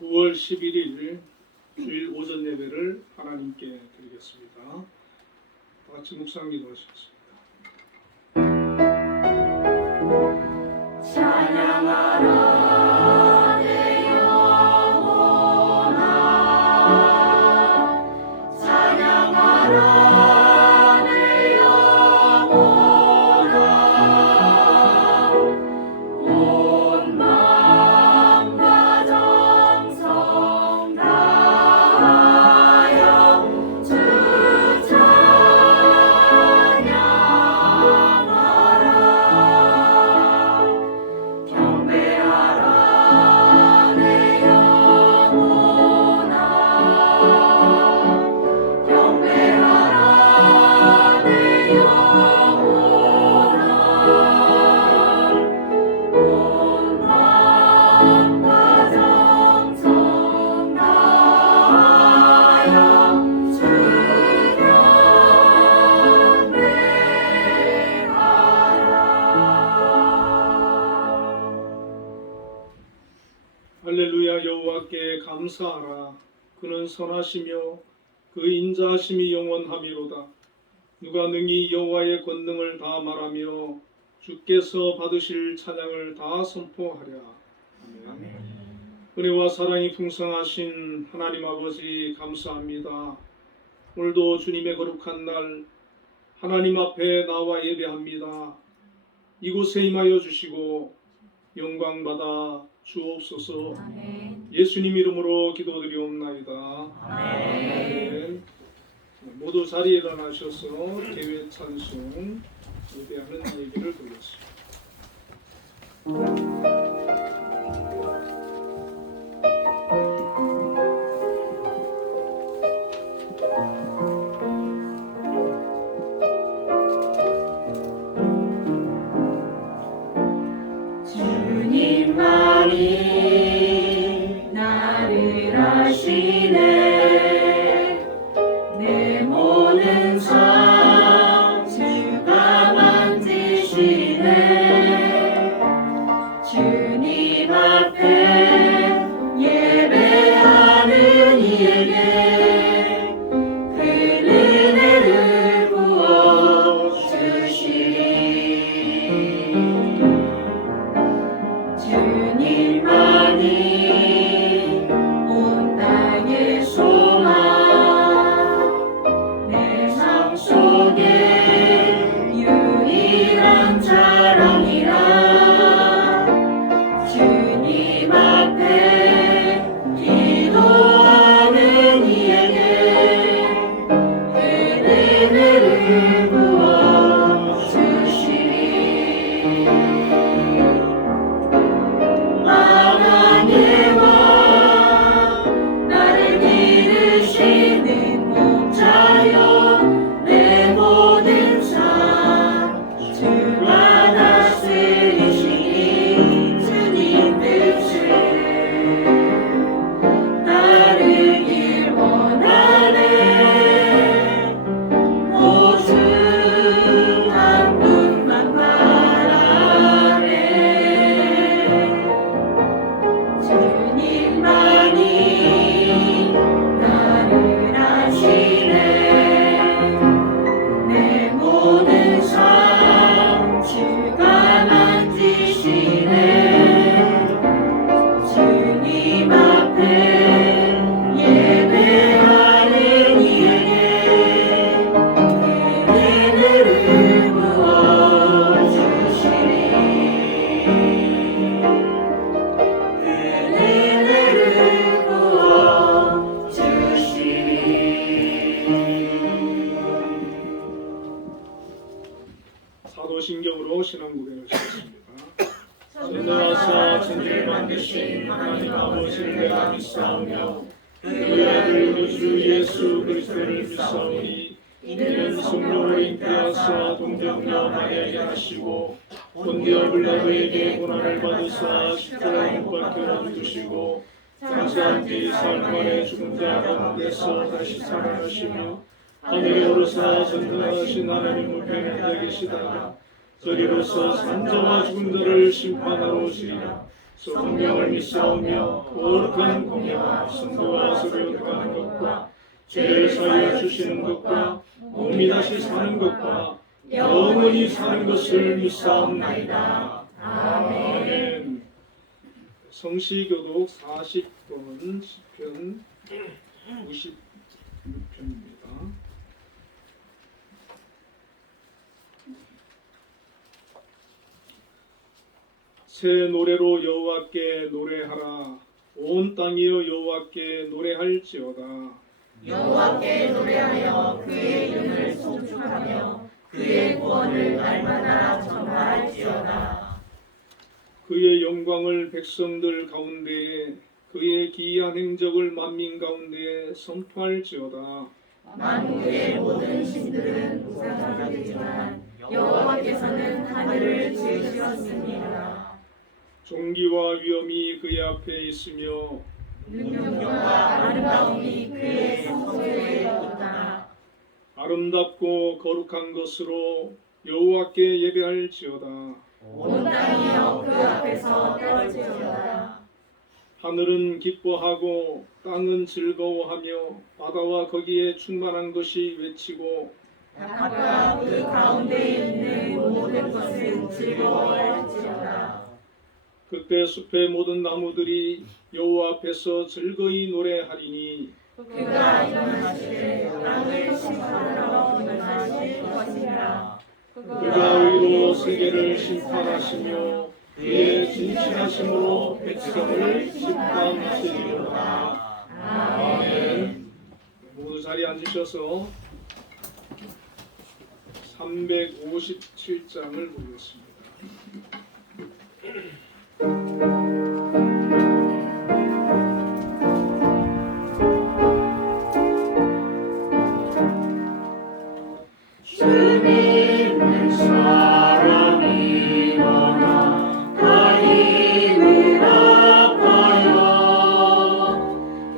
9월 11일 주일 오전 예배를 하나님께 드리겠습니다. 다 같이 묵상 기도하시겠습니다. 찬양하라 내 영혼아, 찬양하라 내 영혼아, 온 마음과 정성 다하여 주 찬양하라. 경배하라 내 영혼아, 경배하라 내 영혼아, 온 마음과 정성 다하여 주 경배하라. 할렐루야. 여호와께 감사하라. 그는 선하시며 그 인자하심이 영원하미로다. 누가 능히 여호와의 권능을 다 말하며 주께서 받으실 찬양을 다 선포하랴. 아멘. 은혜와 사랑이 풍성하신 하나님 아버지 감사합니다. 오늘도 주님의 거룩한 날 하나님 앞에 나와 예배합니다. 이곳에 임하여 주시고 영광 받아 주옵소서. 아멘. 예수님 이름으로 기도드리옵나이다. 아멘. 모두 자리에 일어나셔서 개회 찬송 예배하는 얘기를 드리겠습니다. 주님만이 나를 아시네. 내 모든 삶 주가 만지시네. 주님 앞에 예배하는 이에게 그 은혜를 부어주시리. 주님만이 온 땅의 소망, 내 삶 속에 유일한 자랑이라. 주님 앞에 기도하는 이에게 그 은혜를 부어주시리. 하나님의 왕, 나를 기르시는 목자여, 내 모든 삶 주가 다스리시니. 주님 뜻을 따르길 원하네. 오직 한 분만 바라네. 주님만이 나를 아시네. 내 모든 삶 주가 만지시네. 주님 앞에 예배하는 이에게 그 은혜를 부어주시리. 은혜를 부어주시리. 사도신경으로 신앙 고백을 하시겠습니다. 천지와 천지를 만드신 하나님 아버지를 내가 믿사오며 그의 아들 우리 주 예수 그리스도를 믿사오니 이는 성령으로 잉태하사 동정녀 마리아에게 하시고 본디오 빌라도에게 고난을 받으사 십자가에 못 박혀 죽으시고 장사한 뒤 사흘 만에 죽은 자 가운데서 다시 살아나시며 하늘에 오르사 전능하신 하나님 우편에 앉아 계시다가 저리로서 산자와 죽은 자를 심판하러 오시리라. 성령을 믿사오며 거룩한 공예와 순도와 소리로 들어가는 것과 죄를 사하여 주시는 것과 몸이 다시 사는 것과 영원히 사는 것을 믿사옵나이다. 아멘. 성시교독 40권 시편 96편입니다. 새 노래로 여호와께 노래하라. 온 땅이여 여호와께 노래할지어다. 여호와께 노래하여 그의 이름을 송축하며 그의 구원을 날마다 전파할지어다. 그의 영광을 백성들 가운데에 그의 기이한 행적을 만민 가운데에 선포할지어다. 만국의 모든 신들은 우상하겠지만 여호와께서는 하늘을 지으셨습니다. 존귀와 위엄이 그의 앞에 있으며 능력과 아름다움이 그의 성소에 있다. 아름답고 거룩한 것으로 여호와께 예배할지어다. 온 땅이여 그 앞에서 떨지어다. 하늘은 기뻐하고 땅은 즐거워하며 바다와 거기에 충만한 것이 외치고 바다가 그 가운데에 있는 모든 것은 즐거워할지어다. 그때 숲의 모든 나무들이 여호와 앞에서 즐거이 노래하리니 그가 일어나시되 땅을 심판하러 일어나실 것이라. 그가 의로 세계를 심판하시며 그의 진실하심으로 백성을 심판하시리로다. 아멘. 모두 자리에 앉으셔서 357장을 보겠습니다. 주님은 사람이 일어나 다림을 아파요.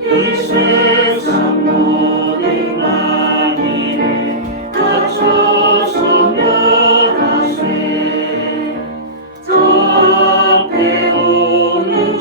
이 세상 모든 만일에 갇혀서 멸하세. 저 앞에 오는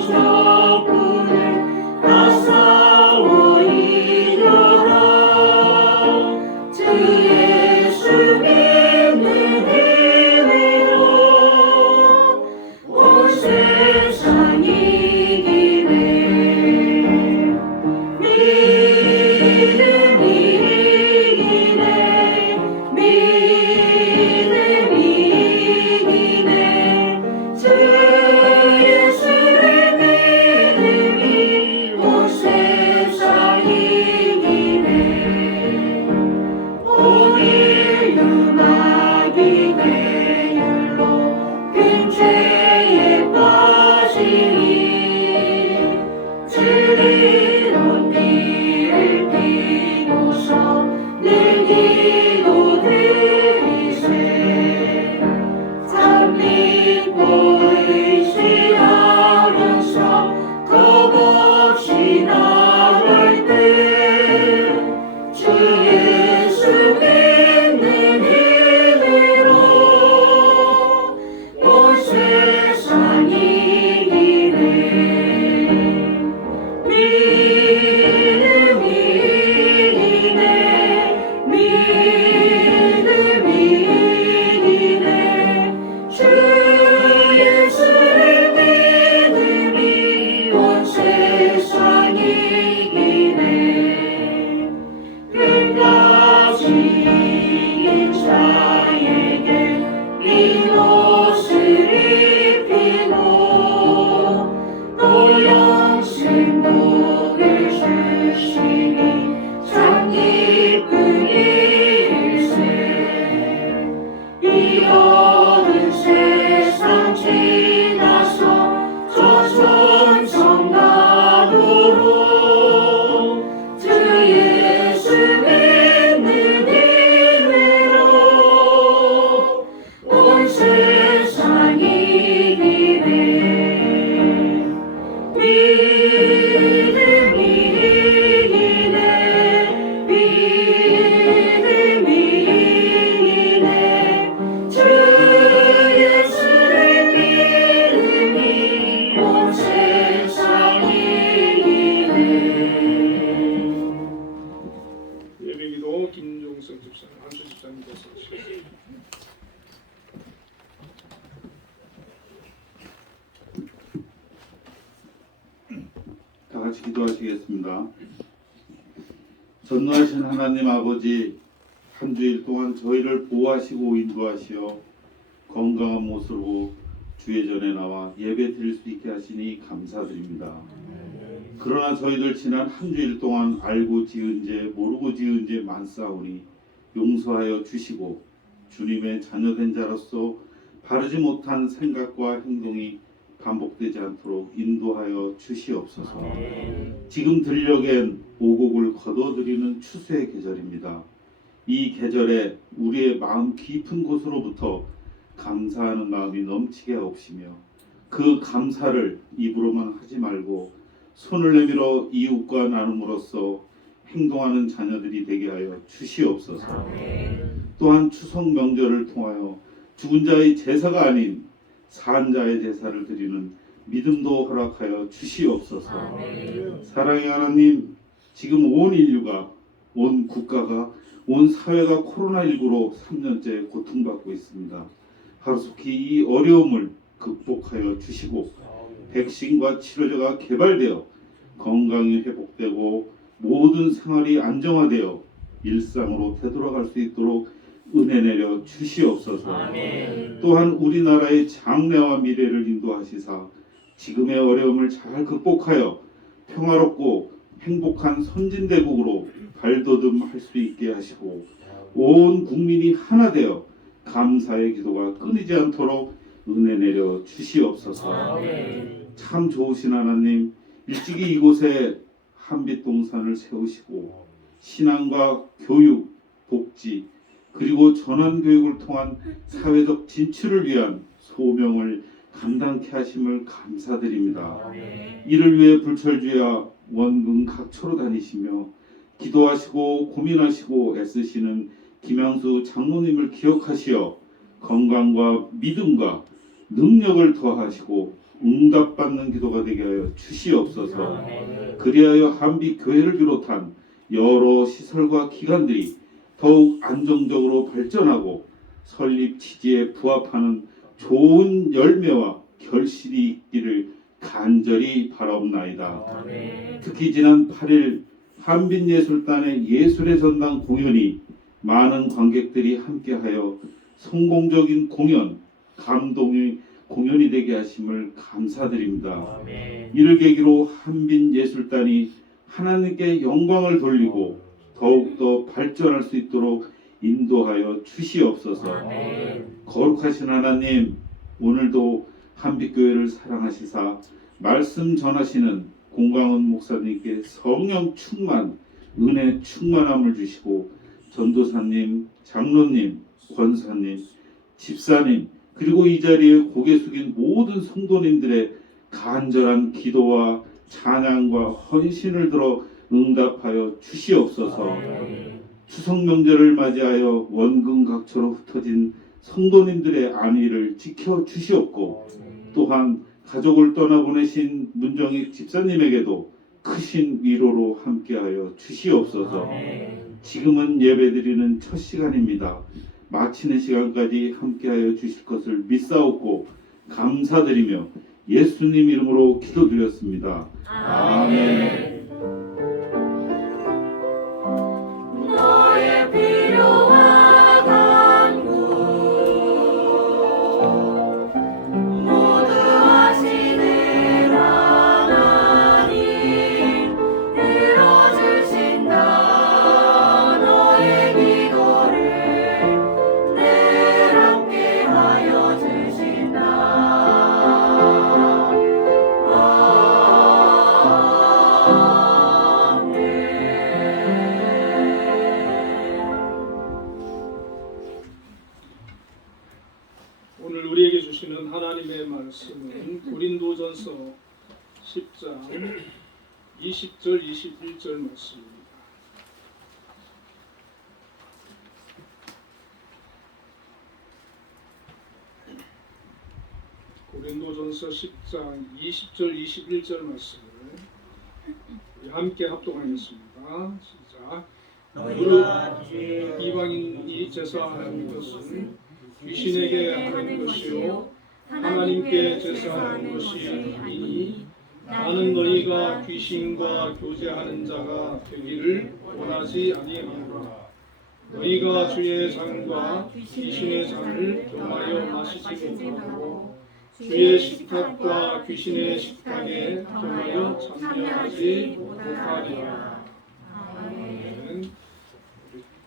같이 기도하시겠습니다. 전능하신 하나님 아버지, 한 주일 동안 저희를 보호하시고 인도하시어 건강한 모습으로 주의 전에 나와 예배 드릴 수 있게 하시니 감사드립니다. 그러나 저희들 지난 한 주일 동안 알고 지은 죄 모르고 지은 죄 많사오니 용서하여 주시고 주님의 자녀된 자로서 바르지 못한 생각과 행동이 반복되지 않도록 인도하여 주시옵소서. 지금 들녘엔 오곡을 거둬들이는 추수의 계절입니다. 이 계절에 우리의 마음 깊은 곳으로부터 감사하는 마음이 넘치게 하옵시며 그 감사를 입으로만 하지 말고 손을 내밀어 이웃과 나눔으로써 행동하는 자녀들이 되게 하여 주시옵소서. 또한 추석 명절을 통하여 죽은 자의 제사가 아닌 산 자의 제사를 드리는 믿음도 허락하여 주시옵소서. 사랑의 하나님, 지금 온 인류가, 온 국가가, 온 사회가 코로나19로 3년째 고통받고 있습니다. 하루속히 이 어려움을 극복하여 주시고 백신과 치료제가 개발되어 건강이 회복되고 모든 생활이 안정화되어 일상으로 되돌아갈 수 있도록 은혜 내려 주시옵소서. 또한 우리나라의 장래와 미래를 인도하시사 지금의 어려움을 잘 극복하여 평화롭고 행복한 선진대국으로 발돋움할 수 있게 하시고 온 국민이 하나 되어 감사의 기도가 끊이지 않도록 은혜 내려 주시옵소서. 참 좋으신 하나님, 일찍이 이곳에 한빛동산을 세우시고 신앙과 교육, 복지 그리고 전환교육을 통한 사회적 진출을 위한 소명을 감당케 하심을 감사드립니다. 이를 위해 불철주야 원근 각처로 다니시며 기도하시고 고민하시고 애쓰시는 김양수 장로님을 기억하시어 건강과 믿음과 능력을 더하시고 응답받는 기도가 되게 하여 주시옵소서. 그리하여 한빛교회를 비롯한 여러 시설과 기관들이 더욱 안정적으로 발전하고 설립 취지에 부합하는 좋은 열매와 결실이 있기를 간절히 바라옵나이다. 특히 지난 8일 한빛예술단의 예술의 전당 공연이 많은 관객들이 함께하여 성공적인 공연, 감동의 공연이 되게 하심을 감사드립니다. 이를 계기로 한빛예술단이 하나님께 영광을 돌리고 더욱더 발전할 수 있도록 인도하여 주시옵소서. 거룩하신 하나님, 오늘도 한빛교회를 사랑하시사 말씀 전하시는 공광훈 목사님께 성령 충만, 은혜 충만함을 주시고 전도사님, 장로님, 권사님, 집사님 그리고 이 자리에 고개 숙인 모든 성도님들의 간절한 기도와 찬양과 헌신을 들어 응답하여 주시옵소서. 추석 명절을 맞이하여 원근 각처로 흩어진 성도님들의 안위를 지켜 주시옵고 또한 가족을 떠나보내신 문정익 집사님에게도 크신 위로로 함께하여 주시옵소서. 지금은 예배드리는 첫 시간입니다. 마치는 시간까지 함께하여 주실 것을 믿사옵고 감사드리며 예수님 이름으로 기도드렸습니다. 아멘. 너의 필요와 간구 모두 하시는 하나님 들어주신다. 너의 기도를 늘 함께하여 주신다. 오늘 우리에게 주시는 하나님의 말씀은 고린도전서 10장 20절 21절 말씀입니다. 고린도전서 10장 20절 21절 말씀을 함께 합독하겠습니다. 시작. 무릇 이방인이 제사하는 것은 귀신에게 하는 것이요 하나님께 제사하는 것이 아니니 나는 너희가 너희가 귀신과 교제하는 자가 되기를 원하지 아니하노라. 너희가 주의 잔과 귀신의 잔을 겸하여 마시지 못하고 주의 식탁과 귀신의 식탁에 겸하여 참여하지 못하리라. 아멘.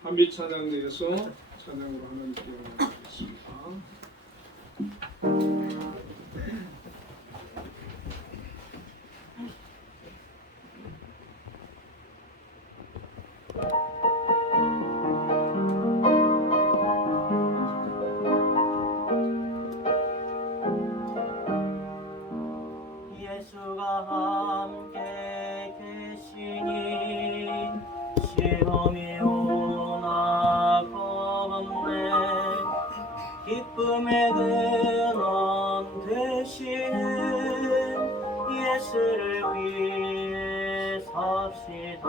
한빛 찬양 내에서 찬양으로 하나님께 영광드리겠습니다. 예수가 함께 계시니 시험이 오나 겁없네. 기쁨의 근원 되시는 예수를 위해 삽시다.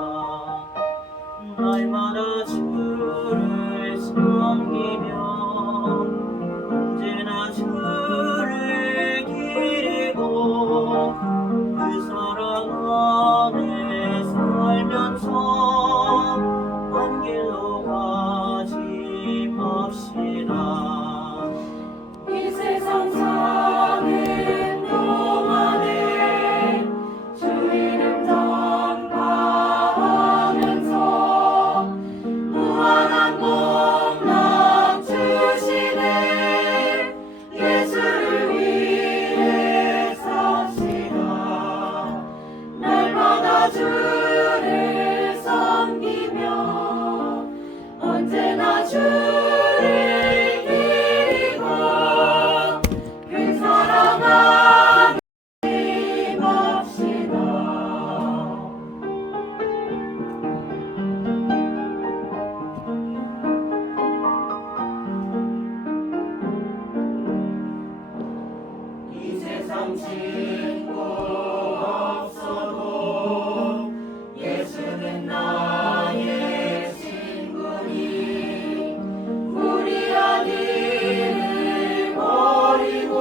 날마다 주를 섬기며 언제나 주를 기리고 그 사랑 안에 살면서 한 길로 가지 맙시다. 이 세상 사는 동안에 주 이름 전파하면서 무한한 복락 주시네. 예수를 위해 삽시다. 날마다 주를 섬기며 언제나 주를 기리고 그 사랑 안에 맙시다. 이 세상 친구 없어도 예수는 나의 친구니 우리 아기를 버리고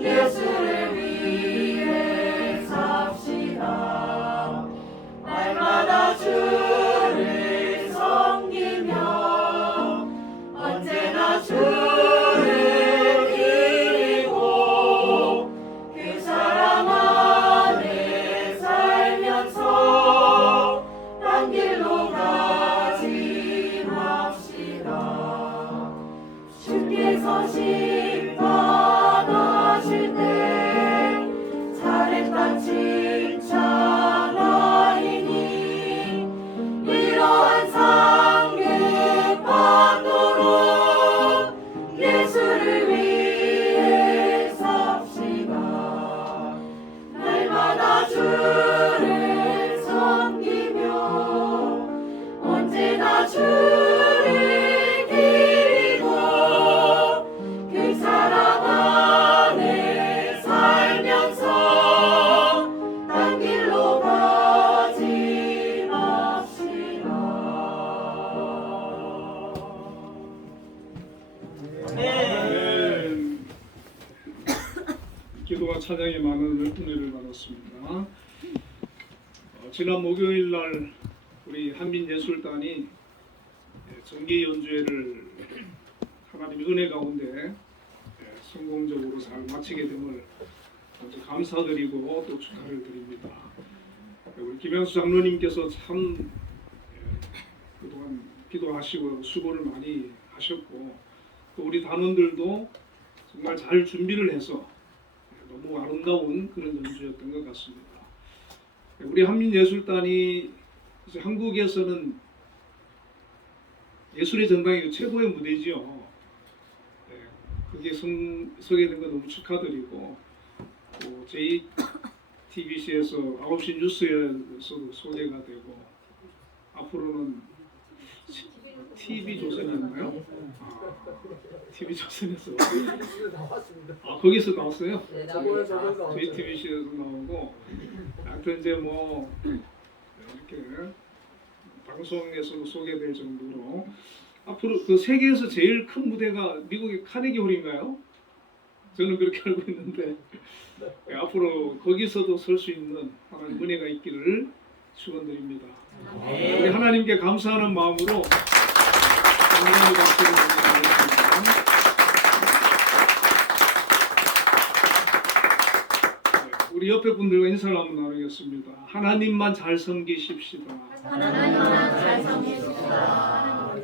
예수를 위해 삽시다. 날마다 주를 섬기며 언제나 주를 기리고 그 사랑 안에 살면서 딴 길로 가지 맙시다. 주께서 심판하실 때 잘했다 칭찬하리니 이러한 상급 받도록 예수를 위해 삽시다. 날마다 주를 섬기며 언제나 주를 기리고 그 사랑 안에 살면서 딴 길로 가지 맙시다. 아멘. 기도와 찬양에 많은 은혜를 받았습니다. 지난 목요일 날 우리 한민예술단이 정기 연주회를 하나님의 은혜 가운데 성공적으로 잘 마치게 됨을 먼저 감사드리고 또 축하를 드립니다. 우리 김영수 장로님께서 참 그동안 기도하시고 수고를 많이 하셨고 또 우리 단원들도 정말 잘 준비를 해서 너무 아름다운 그런 연주였던 것 같습니다. 우리 한민예술단이 이제 한국에서는 예술의 전당이 최고의 무대지요. 그게 서게 된 거 너무 축하드리고 또 JTBC에서 9시 뉴스에서도 소개가 되고 앞으로는 TV조선이었나요? TV조선에서 거기서 나왔어요? 네, 나와요. JTBC에서 나오고 하여튼 이제 뭐 이렇게 방송에서도 소개될 정도로 앞으로 그 세계에서 제일 큰 무대가 미국의 카네기 홀인가요? 저는 그렇게 알고 있는데 앞으로 거기서도 설 수 있는 하나님 은혜가 있기를 축원드립니다. 우리 하나님께 감사하는 마음으로 감사의 박수를 드리겠습니다. 우리 옆에 분들과 인사를 한번 나누겠습니다. 하나님만 잘 섬기십시다. 하나님만 잘 섬기십시다.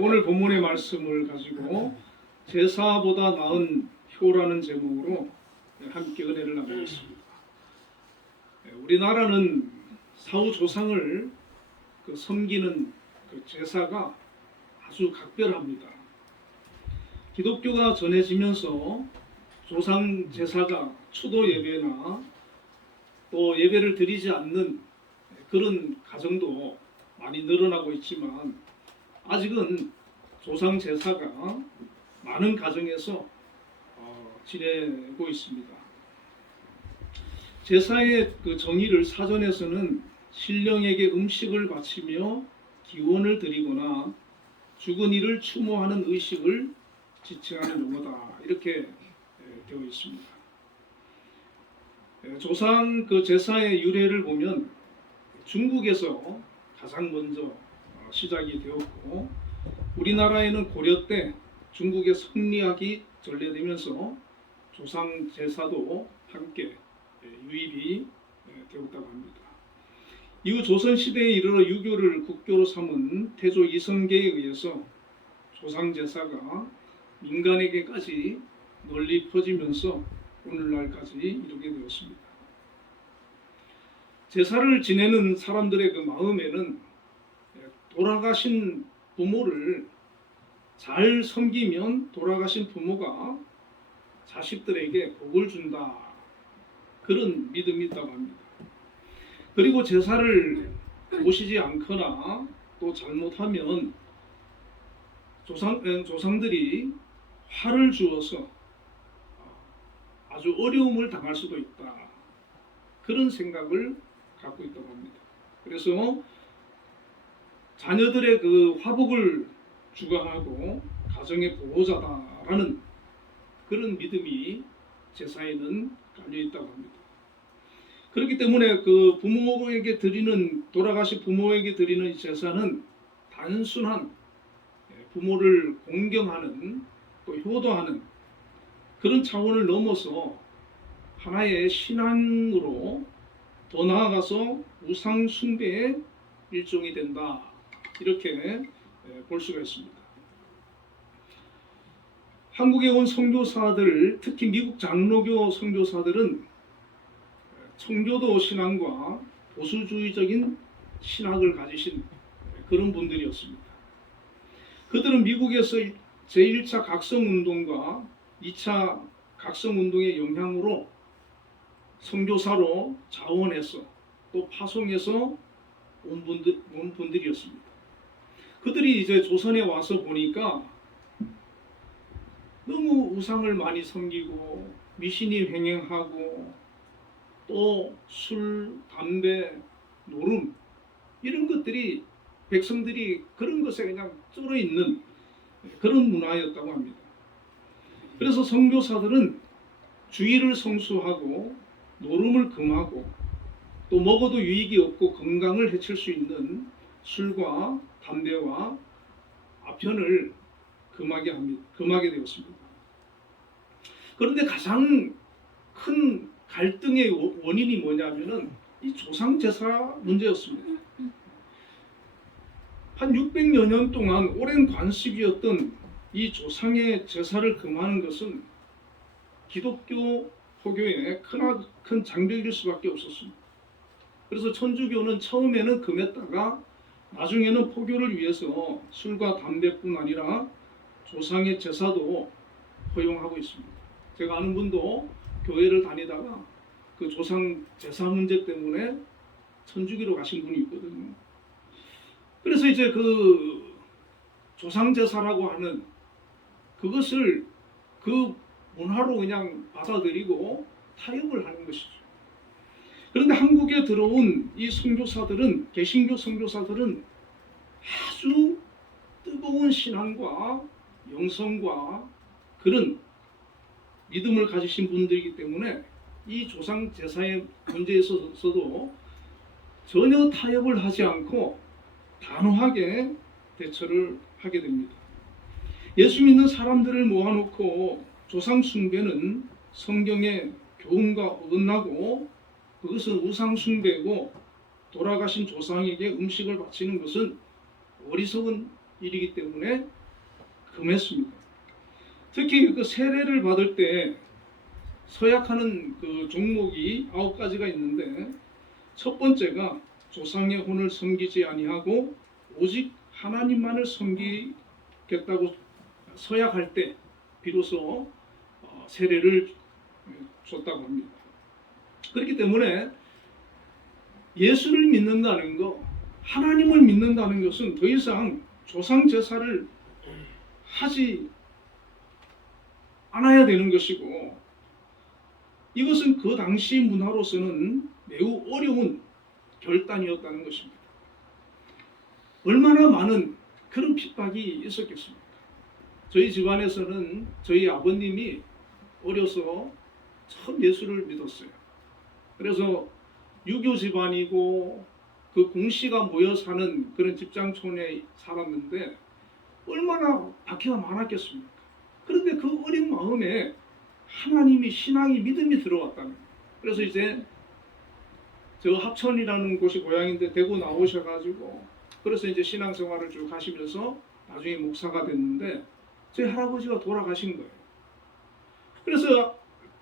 오늘 본문의 말씀을 가지고 제사보다 나은 효라는 제목으로 함께 은혜를 나누겠습니다. 우리나라는 사후 조상을 섬기는 그 제사가 아주 각별합니다. 기독교가 전해지면서 조상 제사가 추도 예배나 또 예배를 드리지 않는 그런 가정도 많이 늘어나고 있지만 아직은 조상 제사가 많은 가정에서 지내고 있습니다. 제사의 그 정의를 사전에서는 신령에게 음식을 바치며 기원을 드리거나 죽은 이를 추모하는 의식을 지칭하는 용어다 이렇게 되어 있습니다. 조상 그 제사의 유래를 보면 중국에서 가장 먼저 시작이 되었고 우리나라에는 고려 때 중국의 성리학이 전래되면서 조상 제사도 함께 유입이 되었다고 합니다. 이후 조선 시대에 이르러 유교를 국교로 삼은 태조 이성계에 의해서 조상 제사가 민간에게까지 널리 퍼지면서 오늘날까지 이르게 되었습니다. 제사를 지내는 사람들의 그 마음에는 돌아가신 부모를 잘 섬기면 돌아가신 부모가 자식들에게 복을 준다 그런 믿음이 있다고 합니다. 그리고 제사를 모시지 않거나 또 잘못하면 조상들이 화를 주어서 아주 어려움을 당할 수도 있다 그런 생각을 갖고 있다고 합니다. 그래서 자녀들의 그 화복을 주관하고 가정의 보호자다라는 그런 믿음이 제사에는 깔려 있다고 합니다. 그렇기 때문에 그 부모에게 드리는 돌아가신 부모에게 드리는 제사는 단순한 부모를 공경하는 또 효도하는 그런 차원을 넘어서 하나의 신앙으로 더 나아가서 우상 숭배의 일종이 된다 이렇게 볼 수가 있습니다. 한국에 온 선교사들 특히 미국 장로교 선교사들은 청교도 신앙과 보수주의적인 신학을 가지신 그런 분들이었습니다. 그들은 미국에서 제1차 각성운동과 2차 각성운동의 영향으로 선교사로 자원해서 또 파송해서 온 분들이었습니다. 그들이 이제 조선에 와서 보니까 너무 우상을 많이 섬기고 미신이 횡행하고 또 술, 담배, 노름 이런 것들이 백성들이 그런 것에 그냥 쩔어 있는 그런 문화였다고 합니다. 그래서 선교사들은 주의를 성수하고 노름을 금하고 또 먹어도 유익이 없고 건강을 해칠 수 있는 술과 담배와 아편을 금하게 되었습니다. 그런데 가장 큰 갈등의 원인이 뭐냐면은 이 조상 제사 문제였습니다. 한 600여 년 동안 오랜 관습이었던 이 조상의 제사를 금하는 것은 기독교 포교의 큰 장벽일 수밖에 없었습니다. 그래서 천주교는 처음에는 금했다가 나중에는 포교를 위해서 술과 담배뿐 아니라 조상의 제사도 허용하고 있습니다. 제가 아는 분도 교회를 다니다가 그 조상 제사 문제 때문에 천주교로 가신 분이 있거든요. 그래서 이제 그 조상 제사라고 하는 그것을 그 문화로 그냥 받아들이고 타협을 하는 것이죠. 그런데 한국에 들어온 이 선교사들은 개신교 선교사들은 아주 뜨거운 신앙과 영성과 그런 믿음을 가지신 분들이기 때문에 이 조상 제사의 문제에 있어서도 전혀 타협을 하지 않고 단호하게 대처를 하게 됩니다. 예수 믿는 사람들을 모아놓고 조상 숭배는 성경의 교훈과 어긋나고 그것은 우상 숭배고 돌아가신 조상에게 음식을 바치는 것은 어리석은 일이기 때문에 금했습니다. 특히 그 세례를 받을 때 서약하는 그 종목이 9가지가 있는데 첫 번째가 조상의 혼을 섬기지 아니하고 오직 하나님만을 섬기겠다고 서약할 때 비로소 세례를 줬다고 합니다. 그렇기 때문에 예수를 믿는다는 것, 하나님을 믿는다는 것은 더 이상 조상 제사를 하지 않아야 되는 것이고, 이것은 그 당시 문화로서는 매우 어려운 결단이었다는 것입니다. 얼마나 많은 그런 핍박이 있었겠습니까? 저희 집안에서는 저희 아버님이 어려서 처음 예수를 믿었어요. 그래서 유교 집안이고 그 공씨가 모여 사는 그런 집장촌에 살았는데 얼마나 박해가 많았겠습니까? 그런데 그 어린 마음에 하나님이, 신앙이, 믿음이 들어왔다는 거예요. 그래서 이제 저 합천이라는 곳이 고향인데 대구 나오셔가지고 그래서 이제 신앙생활을 쭉 하시면서 나중에 목사가 됐는데 저희 할아버지가 돌아가신 거예요. 그래서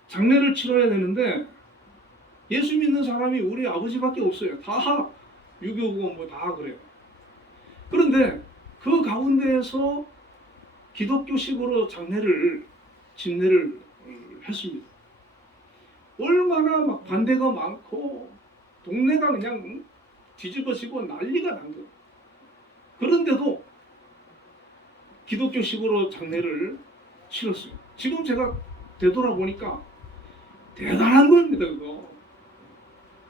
장례를 치러야 되는데 예수 믿는 사람이 우리 아버지밖에 없어요. 다 유교고 뭐 다 그래요. 그런데 그 가운데에서 기독교식으로 진례를 했습니다. 얼마나 막 반대가 많고 동네가 그냥 뒤집어지고 난리가 난 거예요. 그런데도 기독교식으로 장례를 치렀어요. 지금 제가 되돌아보니까 대단한 겁니다. 그거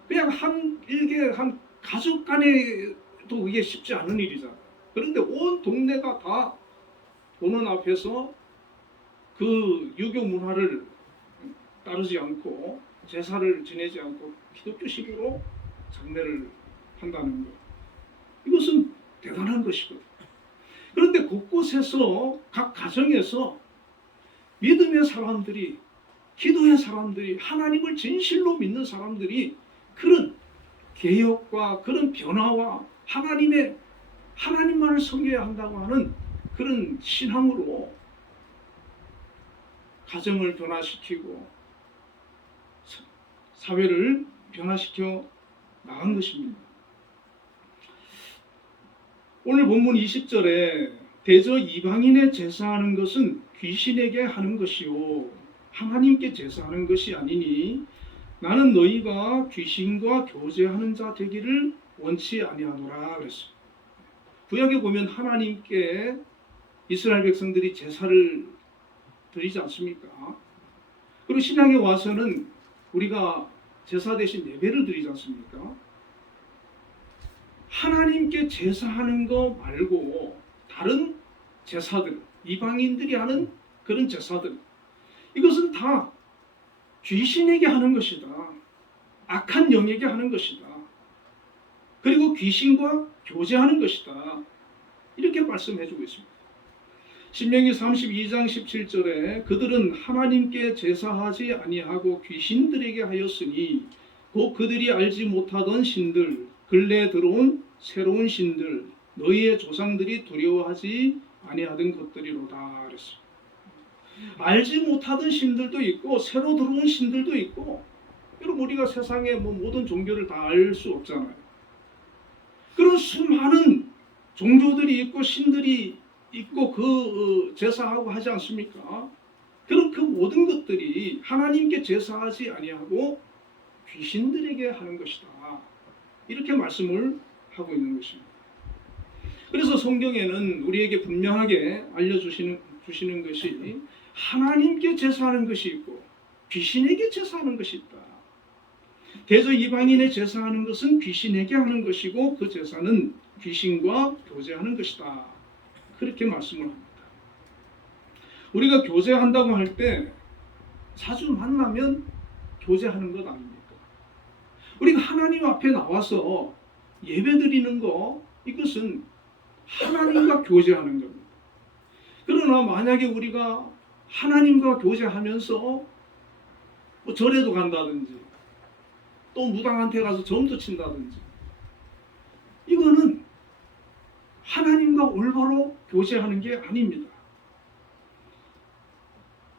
그냥 한 일개 한 가족 간에도 그게 쉽지 않은 일이잖아요. 그런데 온 동네가 다 보는 앞에서 그 유교 문화를 따르지 않고 제사를 지내지 않고 기독교식으로 장례를 한다는 것, 이것은 대단한 것이거든요. 그런데 곳곳에서 각 가정에서 믿음의 사람들이, 기도의 사람들이, 하나님을 진실로 믿는 사람들이 그런 개혁과 그런 변화와 하나님만을 섬겨야 한다고 하는 그런 신앙으로 가정을 변화시키고 사회를 변화시켜 나간 것입니다. 오늘 본문 20절에 대저 이방인의 제사하는 것은 귀신에게 하는 것이요 하나님께 제사하는 것이 아니니 나는 너희가 귀신과 교제하는 자 되기를 원치 아니하노라 그랬어요. 구약에 보면 하나님께 이스라엘 백성들이 제사를 드리지 않습니까? 그리고 신약에 와서는 우리가 제사 대신 예배를 드리지 않습니까? 하나님께 제사하는 거 말고 다른 제사들, 이방인들이 하는 그런 제사들, 이것은 다 귀신에게 하는 것이다. 악한 영에게 하는 것이다. 그리고 귀신과 교제하는 것이다. 이렇게 말씀해주고 있습니다. 신명기 32장 17절에 그들은 하나님께 제사하지 아니하고 귀신들에게 하였으니 곧 그들이 알지 못하던 신들, 근래에 들어온 새로운 신들, 너희의 조상들이 두려워하지 아니하던 것들이로다 그랬습니다. 알지 못하던 신들도 있고 새로 들어온 신들도 있고, 여러분 우리가 세상의 모든 종교를 다 알 수 없잖아요. 그런 수많은 종교들이 있고 신들이 있고 그 제사하고 하지 않습니까? 그런 그 모든 것들이 하나님께 제사하지 아니하고 귀신들에게 하는 것이다. 이렇게 말씀을 하고 있는 것입니다. 그래서 성경에는 우리에게 분명하게 알려주시는 것이 하나님께 제사하는 것이 있고 귀신에게 제사하는 것이 있다. 대저 이방인의 제사하는 것은 귀신에게 하는 것이고 그 제사는 귀신과 교제하는 것이다. 그렇게 말씀을 합니다. 우리가 교제한다고 할 때 자주 만나면 교제하는 것 아닙니까? 우리가 하나님 앞에 나와서 예배드리는 거, 이것은 하나님과 교제하는 겁니다. 그러나 만약에 우리가 하나님과 교제하면서 뭐 절에도 간다든지 또 무당한테 가서 점도 친다든지, 이거는 하나님과 올바로 교제하는 게 아닙니다.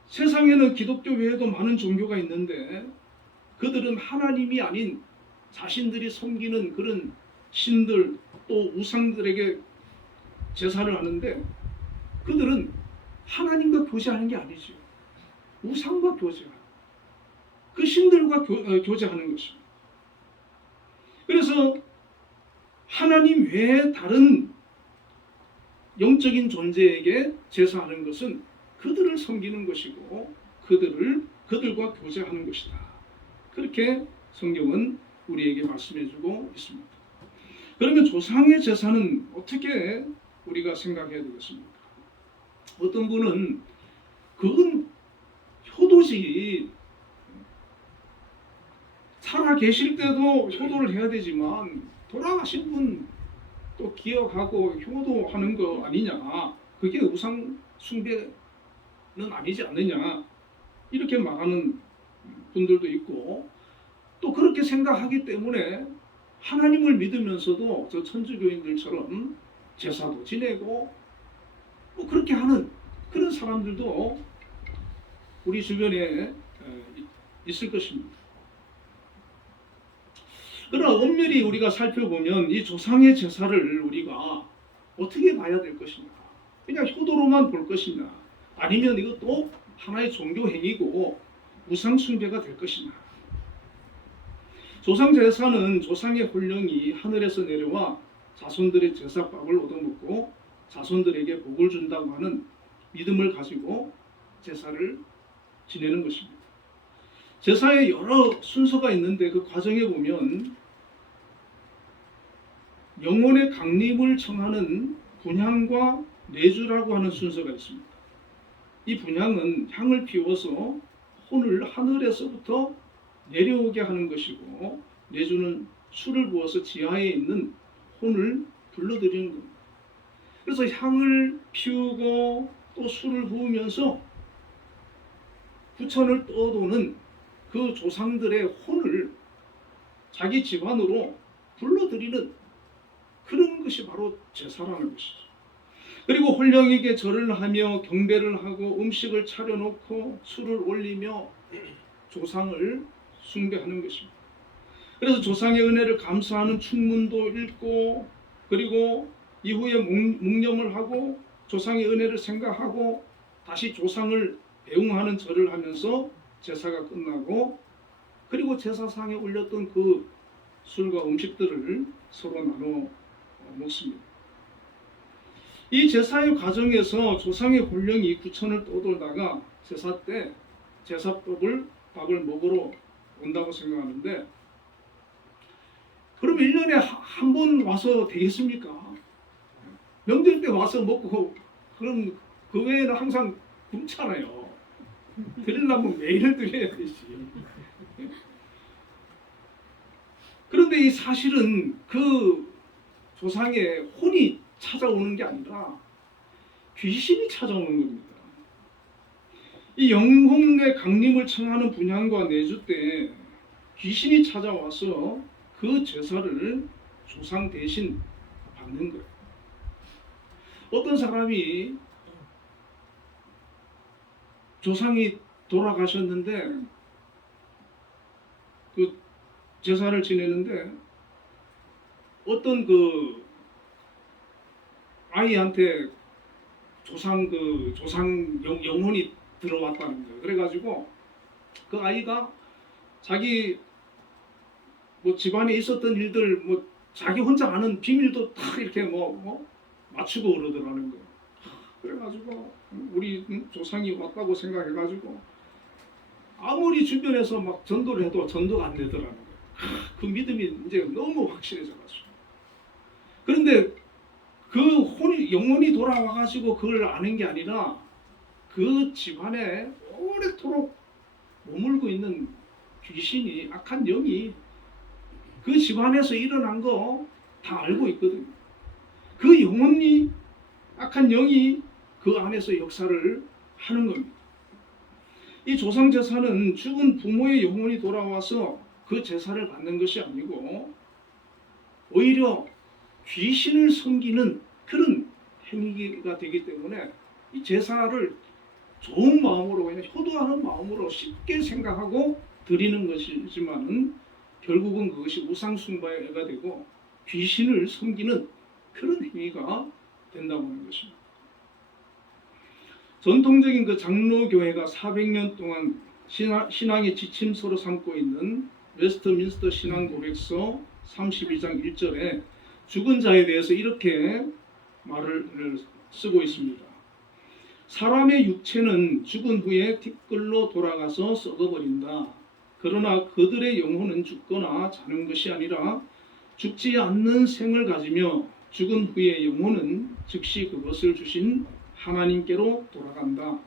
세상에는 기독교 외에도 많은 종교가 있는데 그들은 하나님이 아닌 자신들이 섬기는 그런 신들 또 우상들에게 제사를 하는데, 그들은 하나님과 교제하는 게 아니죠. 우상과 교제하는, 그 신들과 교제하는 것입니다. 그래서 하나님 외에 다른 영적인 존재에게 제사하는 것은 그들을 섬기는 것이고 그들과 교제하는 것이다. 그렇게 성경은 우리에게 말씀해주고 있습니다. 그러면 조상의 제사는 어떻게 우리가 생각해야 되겠습니까? 어떤 분은 그건 효도지, 살아 계실 때도 효도를 해야 되지만 돌아가신 분 또 기억하고 효도하는 거 아니냐, 그게 우상 숭배는 아니지 않느냐, 이렇게 말하는 분들도 있고, 또 그렇게 생각하기 때문에 하나님을 믿으면서도 저 천주교인들처럼 제사도 지내고 뭐 그렇게 하는 그런 사람들도 우리 주변에 있을 것입니다. 그러나 엄밀히 우리가 살펴보면 이 조상의 제사를 우리가 어떻게 봐야 될 것이냐, 그냥 효도로만 볼 것이냐, 아니면 이것도 하나의 종교 행위고 우상 숭배가 될 것이냐. 조상 제사는 조상의 혼령이 하늘에서 내려와 자손들의 제사밥을 얻어먹고 자손들에게 복을 준다고 하는 믿음을 가지고 제사를 지내는 것입니다. 제사에 여러 순서가 있는데 그 과정에 보면 영혼의 강림을 청하는 분향과 내주라고 하는 순서가 있습니다. 이 분향은 향을 피워서 혼을 하늘에서부터 내려오게 하는 것이고, 내주는 술을 부어서 지하에 있는 혼을 불러들이는 겁니다. 그래서 향을 피우고 또 술을 부으면서 부천을 떠도는 그 조상들의 혼을 자기 집안으로 불러들이는 그런 것이 바로 제사라는 것이죠. 그리고 혼령에게 절을 하며 경배를 하고 음식을 차려놓고 술을 올리며 조상을 숭배하는 것입니다. 그래서 조상의 은혜를 감사하는 충문도 읽고, 그리고 이후에 묵념을 하고 조상의 은혜를 생각하고 다시 조상을 배웅하는 절을 하면서 제사가 끝나고, 그리고 제사상에 올렸던 그 술과 음식들을 서로 나눠 먹습니다. 이 제사의 과정에서 조상의 혼령이 구천을 떠돌다가 제사 때 밥을 먹으러 온다고 생각하는데, 그럼 1년에 한 번 와서 되겠습니까? 명절 때 와서 먹고, 그럼 그 외에는 항상 굶잖아요. 드리려면 매일 드려야 되지. 그런데 이 사실은 그 조상의 혼이 찾아오는 게 아니라 귀신이 찾아오는 겁니다. 이 영혼의 강림을 청하는 분향과 내주 때 귀신이 찾아와서 그 제사를 조상 대신 받는 거예요. 어떤 사람이 조상이 돌아가셨는데 그 제사를 지내는데 어떤 그 아이한테 조상 영혼이 들어왔다는 거예요. 그래가지고 그 아이가 자기 뭐 집안에 있었던 일들 뭐 자기 혼자 아는 비밀도 다 이렇게 맞추고 그러더라는 거예요. 그래가지고 우리 조상이 왔다고 생각해가지고 아무리 주변에서 막 전도를 해도 전도가 안 되더라는 거예요. 그 믿음이 이제 너무 확실해져가지고. 그런데 그 혼이 영혼이 돌아와가지고 그걸 아는 게 아니라 그 집안에 오래도록 머물고 있는 귀신이, 악한 영이 그 집안에서 일어난 거 다 알고 있거든요. 그 영혼이, 악한 영이 그 안에서 역사를 하는 겁니다. 이 조상 제사는 죽은 부모의 영혼이 돌아와서 그 제사를 받는 것이 아니고 오히려 귀신을 섬기는 그런 행위가 되기 때문에 이 제사를 좋은 마음으로, 그냥 효도하는 마음으로 쉽게 생각하고 드리는 것이지만은 결국은 그것이 우상 숭배가 되고 귀신을 섬기는 그런 행위가 된다고 하는 것입니다. 전통적인 그 장로교회가 400년 동안 신앙의 지침서로 삼고 있는 웨스트민스터 신앙고백서 32장 1절에 죽은 자에 대해서 이렇게 말을 쓰고 있습니다. 사람의 육체는 죽은 후에 티끌로 돌아가서 썩어버린다. 그러나 그들의 영혼은 죽거나 자는 것이 아니라 죽지 않는 생을 가지며 죽은 후에 영혼은 즉시 그것을 주신 하나님께로 돌아간다.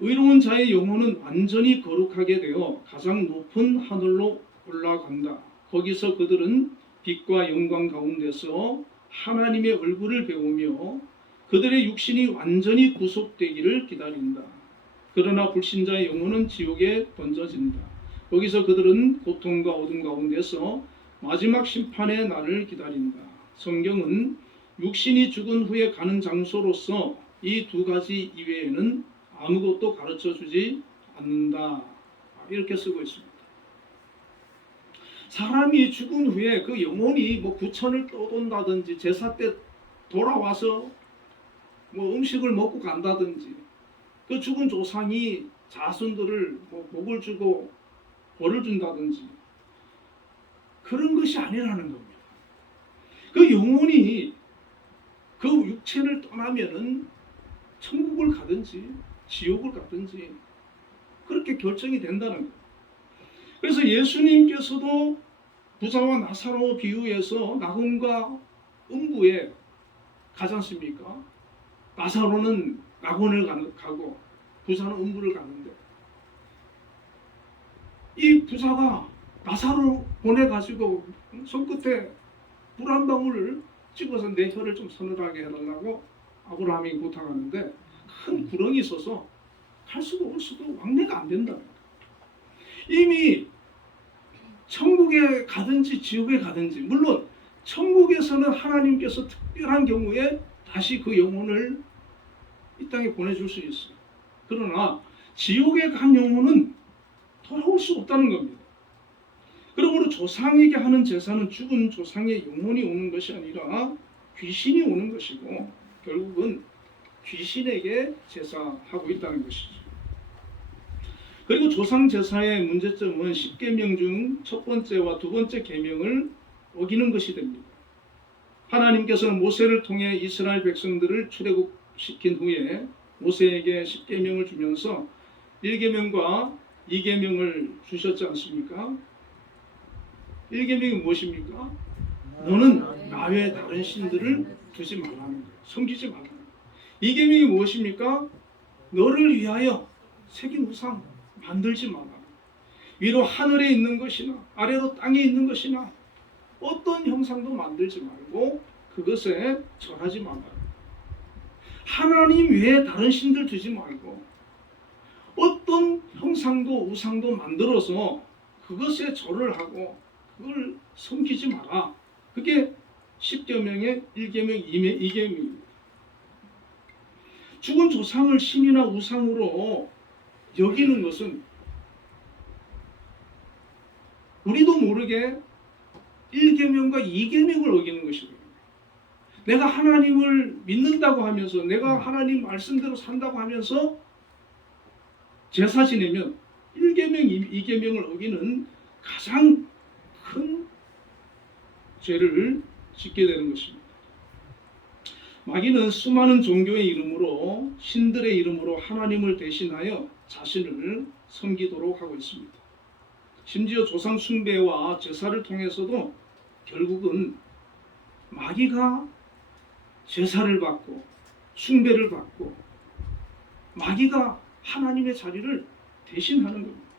의로운 자의 영혼은 완전히 거룩하게 되어 가장 높은 하늘로 올라간다. 거기서 그들은 빛과 영광 가운데서 하나님의 얼굴을 배우며 그들의 육신이 완전히 구속되기를 기다린다. 그러나 불신자의 영혼은 지옥에 던져진다. 거기서 그들은 고통과 어둠 가운데서 마지막 심판의 날을 기다린다. 성경은 육신이 죽은 후에 가는 장소로서 이 두 가지 이외에는 아무것도 가르쳐 주지 않는다. 이렇게 쓰고 있습니다. 사람이 죽은 후에 그 영혼이 뭐 구천을 떠돈다든지 제사 때 돌아와서 뭐 음식을 먹고 간다든지 그 죽은 조상이 자손들을 뭐 복을 주고 벌을 준다든지 그런 것이 아니라는 겁니다. 그 영혼이 그 육체를 떠나면은 천국을 가든지 지옥을 가든지 그렇게 결정이 된다는 거예요. 그래서 예수님께서도 부자와 나사로 비유해서 낙원과 음부에 가지 않습니까? 나사로는 낙원을 가고 부자는 음부를 가는데 이 부자가 나사로 보내가지고 손끝에 물 한 방울을 찍어서 내 혀를 좀 서늘하게 해달라고 아브라함이 부탁하는데 큰 구렁이 있어서 갈 수도 올 수도 왕래가 안 된다. 이미 천국에 가든지 지옥에 가든지, 물론 천국에서는 하나님께서 특별한 경우에 다시 그 영혼을 이 땅에 보내줄 수 있어요. 그러나 지옥에 간 영혼은 돌아올 수 없다는 겁니다. 그러므로 조상에게 하는 제사는 죽은 조상의 영혼이 오는 것이 아니라 귀신이 오는 것이고 결국은 귀신에게 제사하고 있다는 것이죠. 그리고 조상 제사의 문제점은 10계명 중 첫 번째와 두 번째 계명을 어기는 것이 됩니다. 하나님께서는 모세를 통해 이스라엘 백성들을 출애굽시킨 후에 모세에게 10계명을 주면서 1계명과 2계명을 주셨지 않습니까? 1계명이 무엇입니까? 너는 나 외에 다른 신들을 두지 말라는 거예요. 섬기지 말라는 거예요. 2계명이 무엇입니까? 너를 위하여 새긴 우상 만들지 말라. 위로 하늘에 있는 것이나 아래로 땅에 있는 것이나 어떤 형상도 만들지 말고 그것에 절하지 말라. 하나님 외에 다른 신들 두지 말고 어떤 형상도 우상도 만들어서 그것에 절을 하고 그걸 섬기지 마라. 그게 10계명의 1계명, 2계명입니다. 죽은 조상을 신이나 우상으로 여기는 것은 우리도 모르게 1계명과 2계명을 어기는 것이거든요. 내가 하나님을 믿는다고 하면서 내가 하나님 말씀대로 산다고 하면서 제사 지내면 1계명, 2계명을 어기는 가장 큰 죄를 짓게 되는 것입니다. 마귀는 수많은 종교의 이름으로 신들의 이름으로 하나님을 대신하여 자신을 섬기도록 하고 있습니다. 심지어 조상 숭배와 제사를 통해서도 결국은 마귀가 제사를 받고 숭배를 받고 마귀가 하나님의 자리를 대신하는 겁니다.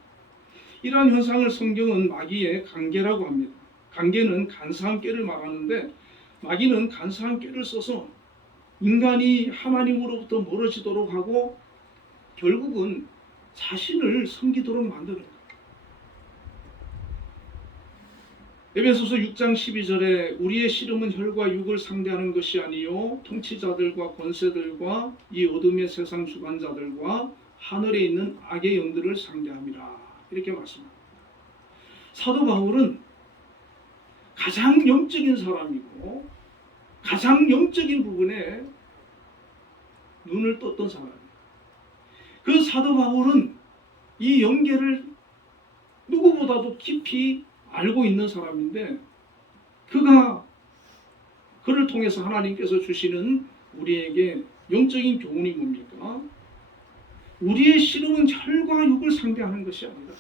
이러한 현상을 성경은 마귀의 관계라고 합니다. 관계는 간사한 꾀를 말하는데 마귀는 간사한 꾀를 써서 인간이 하나님으로부터 멀어지도록 하고 결국은 자신을 섬기도록 만드는 거예요. 에베소서 6장 12절에 우리의 씨름은 혈과 육을 상대하는 것이 아니요 통치자들과 권세들과 이 어둠의 세상 주관자들과 하늘에 있는 악의 영들을 상대함이라 이렇게 말씀합니다. 사도 바울은 가장 영적인 사람이고 가장 영적인 부분에 눈을 떴던 사람이에요. 그 사도 바울은 이 영계를 누구보다도 깊이 알고 있는 사람인데 그를 통해서 하나님께서 주시는 우리에게 영적인 교훈이 뭡니까? 우리의 씨름은 혈과 육을 상대하는 것이 아니라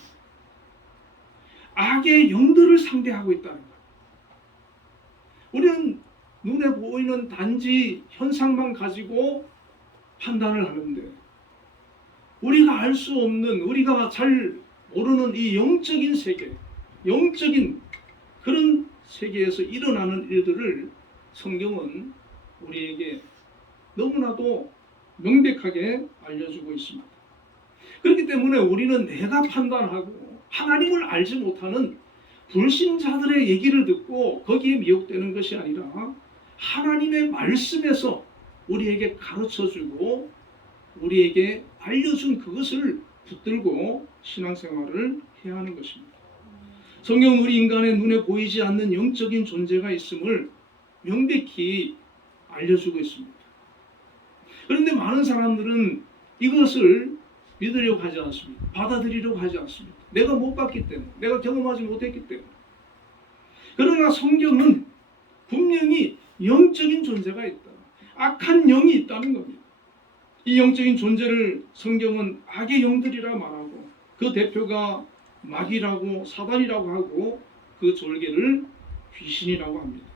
악의 영들을 상대하고 있다는 거예요. 우리는 눈에 보이는 단지 현상만 가지고 판단을 하는데 우리가 알 수 없는, 우리가 잘 모르는 이 영적인 세계, 영적인 그런 세계에서 일어나는 일들을 성경은 우리에게 너무나도 명백하게 알려주고 있습니다. 그렇기 때문에 우리는 내가 판단하고 하나님을 알지 못하는 불신자들의 얘기를 듣고 거기에 미혹되는 것이 아니라 하나님의 말씀에서 우리에게 가르쳐주고 우리에게 알려준 그것을 붙들고 신앙생활을 해야 하는 것입니다. 성경은 우리 인간의 눈에 보이지 않는 영적인 존재가 있음을 명백히 알려주고 있습니다. 그런데 많은 사람들은 이것을 믿으려고 하지 않습니다. 받아들이려고 하지 않습니다. 내가 못 봤기 때문에, 내가 경험하지 못했기 때문에. 그러나 성경은 분명히 영적인 존재가 있다. 악한 영이 있다는 겁니다. 이 영적인 존재를 성경은 악의 영들이라 말하고 그 대표가 마귀라고 사단이라고 하고 그 졸개를 귀신이라고 합니다.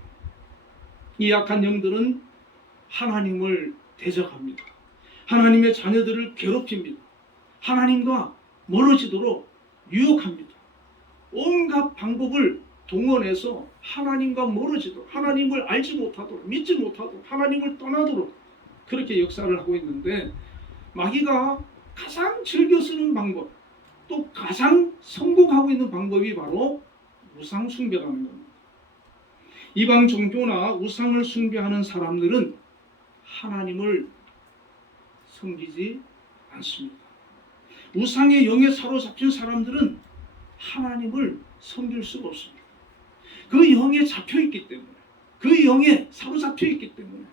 이 악한 영들은 하나님을 대적합니다. 하나님의 자녀들을 괴롭힙니다. 하나님과 멀어지도록 유혹합니다. 온갖 방법을 동원해서 하나님과 멀어지도록, 하나님을 알지 못하도록, 믿지 못하도록, 하나님을 떠나도록 그렇게 역사를 하고 있는데 마귀가 가장 즐겨 쓰는 방법, 또 가장 성공하고 있는 방법이 바로 우상 숭배라는 겁니다. 이방 종교나 우상을 숭배하는 사람들은 하나님을 섬기지 않습니다. 우상의 영에 사로잡힌 사람들은 하나님을 섬길 수가 없습니다. 그 영에 잡혀 있기 때문에, 그 영에 사로잡혀 있기 때문에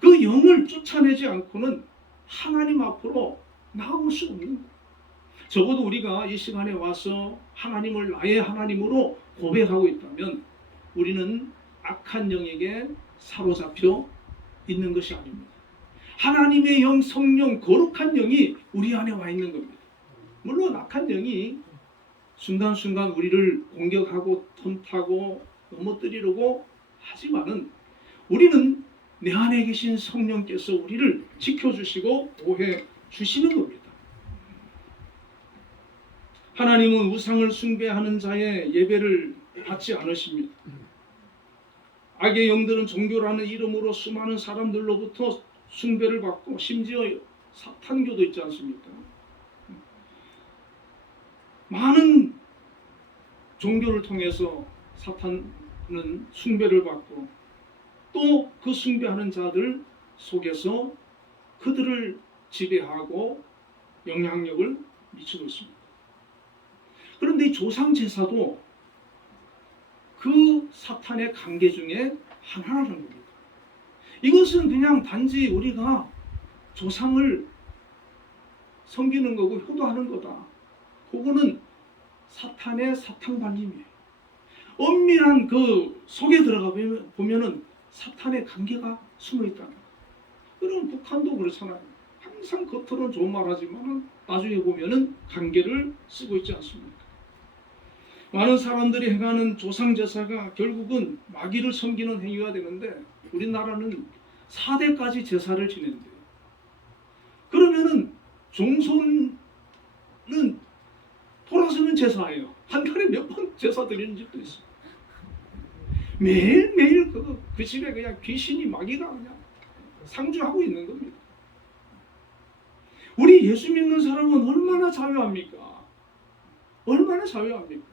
그 영을 쫓아내지 않고는 하나님 앞으로 나올 수 없는 거예요. 적어도 우리가 이 시간에 와서 하나님을 나의 하나님으로 고백하고 있다면 우리는 악한 영에게 사로잡혀 있는 것이 아닙니다. 하나님의 영, 성령, 거룩한 영이 우리 안에 와 있는 겁니다. 물론 악한 영이 순간순간 우리를 공격하고 틈타고 넘어뜨리려고 하지만은 우리는 내 안에 계신 성령께서 우리를 지켜주시고 보호해 주시는 겁니다. 하나님은 우상을 숭배하는 자의 예배를 받지 않으십니다. 악의 영들은 종교라는 이름으로 수많은 사람들로부터 숭배를 받고 심지어 사탄교도 있지 않습니까? 많은 종교를 통해서 사탄은 숭배를 받고 또 그 숭배하는 자들 속에서 그들을 지배하고 영향력을 미치고 있습니다. 그런데 이 조상 제사도 그 사탄의 관계 중에 하나라는 겁니다. 이것은 그냥 단지 우리가 조상을 섬기는 거고 효도하는 거다. 그거는 사탄의 사탕발림이에요. 엄밀한 그 속에 들어가 보면은 사탄의 관계가 숨어 있다는 거예요. 그럼 북한도 그렇잖아요. 항상 겉으로는 좋은 말 하지만 나중에 보면은 관계를 쓰고 있지 않습니까? 많은 사람들이 행하는 조상 제사가 결국은 마귀를 섬기는 행위가 되는데 우리나라는 4대까지 제사를 지낸대요. 그러면은 종손은 돌아서는 제사예요. 한 달에 몇 번 제사 드리는 집도 있어요. 매일매일 그 집에 그냥 귀신이 마귀가 그냥 상주하고 있는 겁니다. 우리 예수 믿는 사람은 얼마나 자유합니까? 얼마나 자유합니까?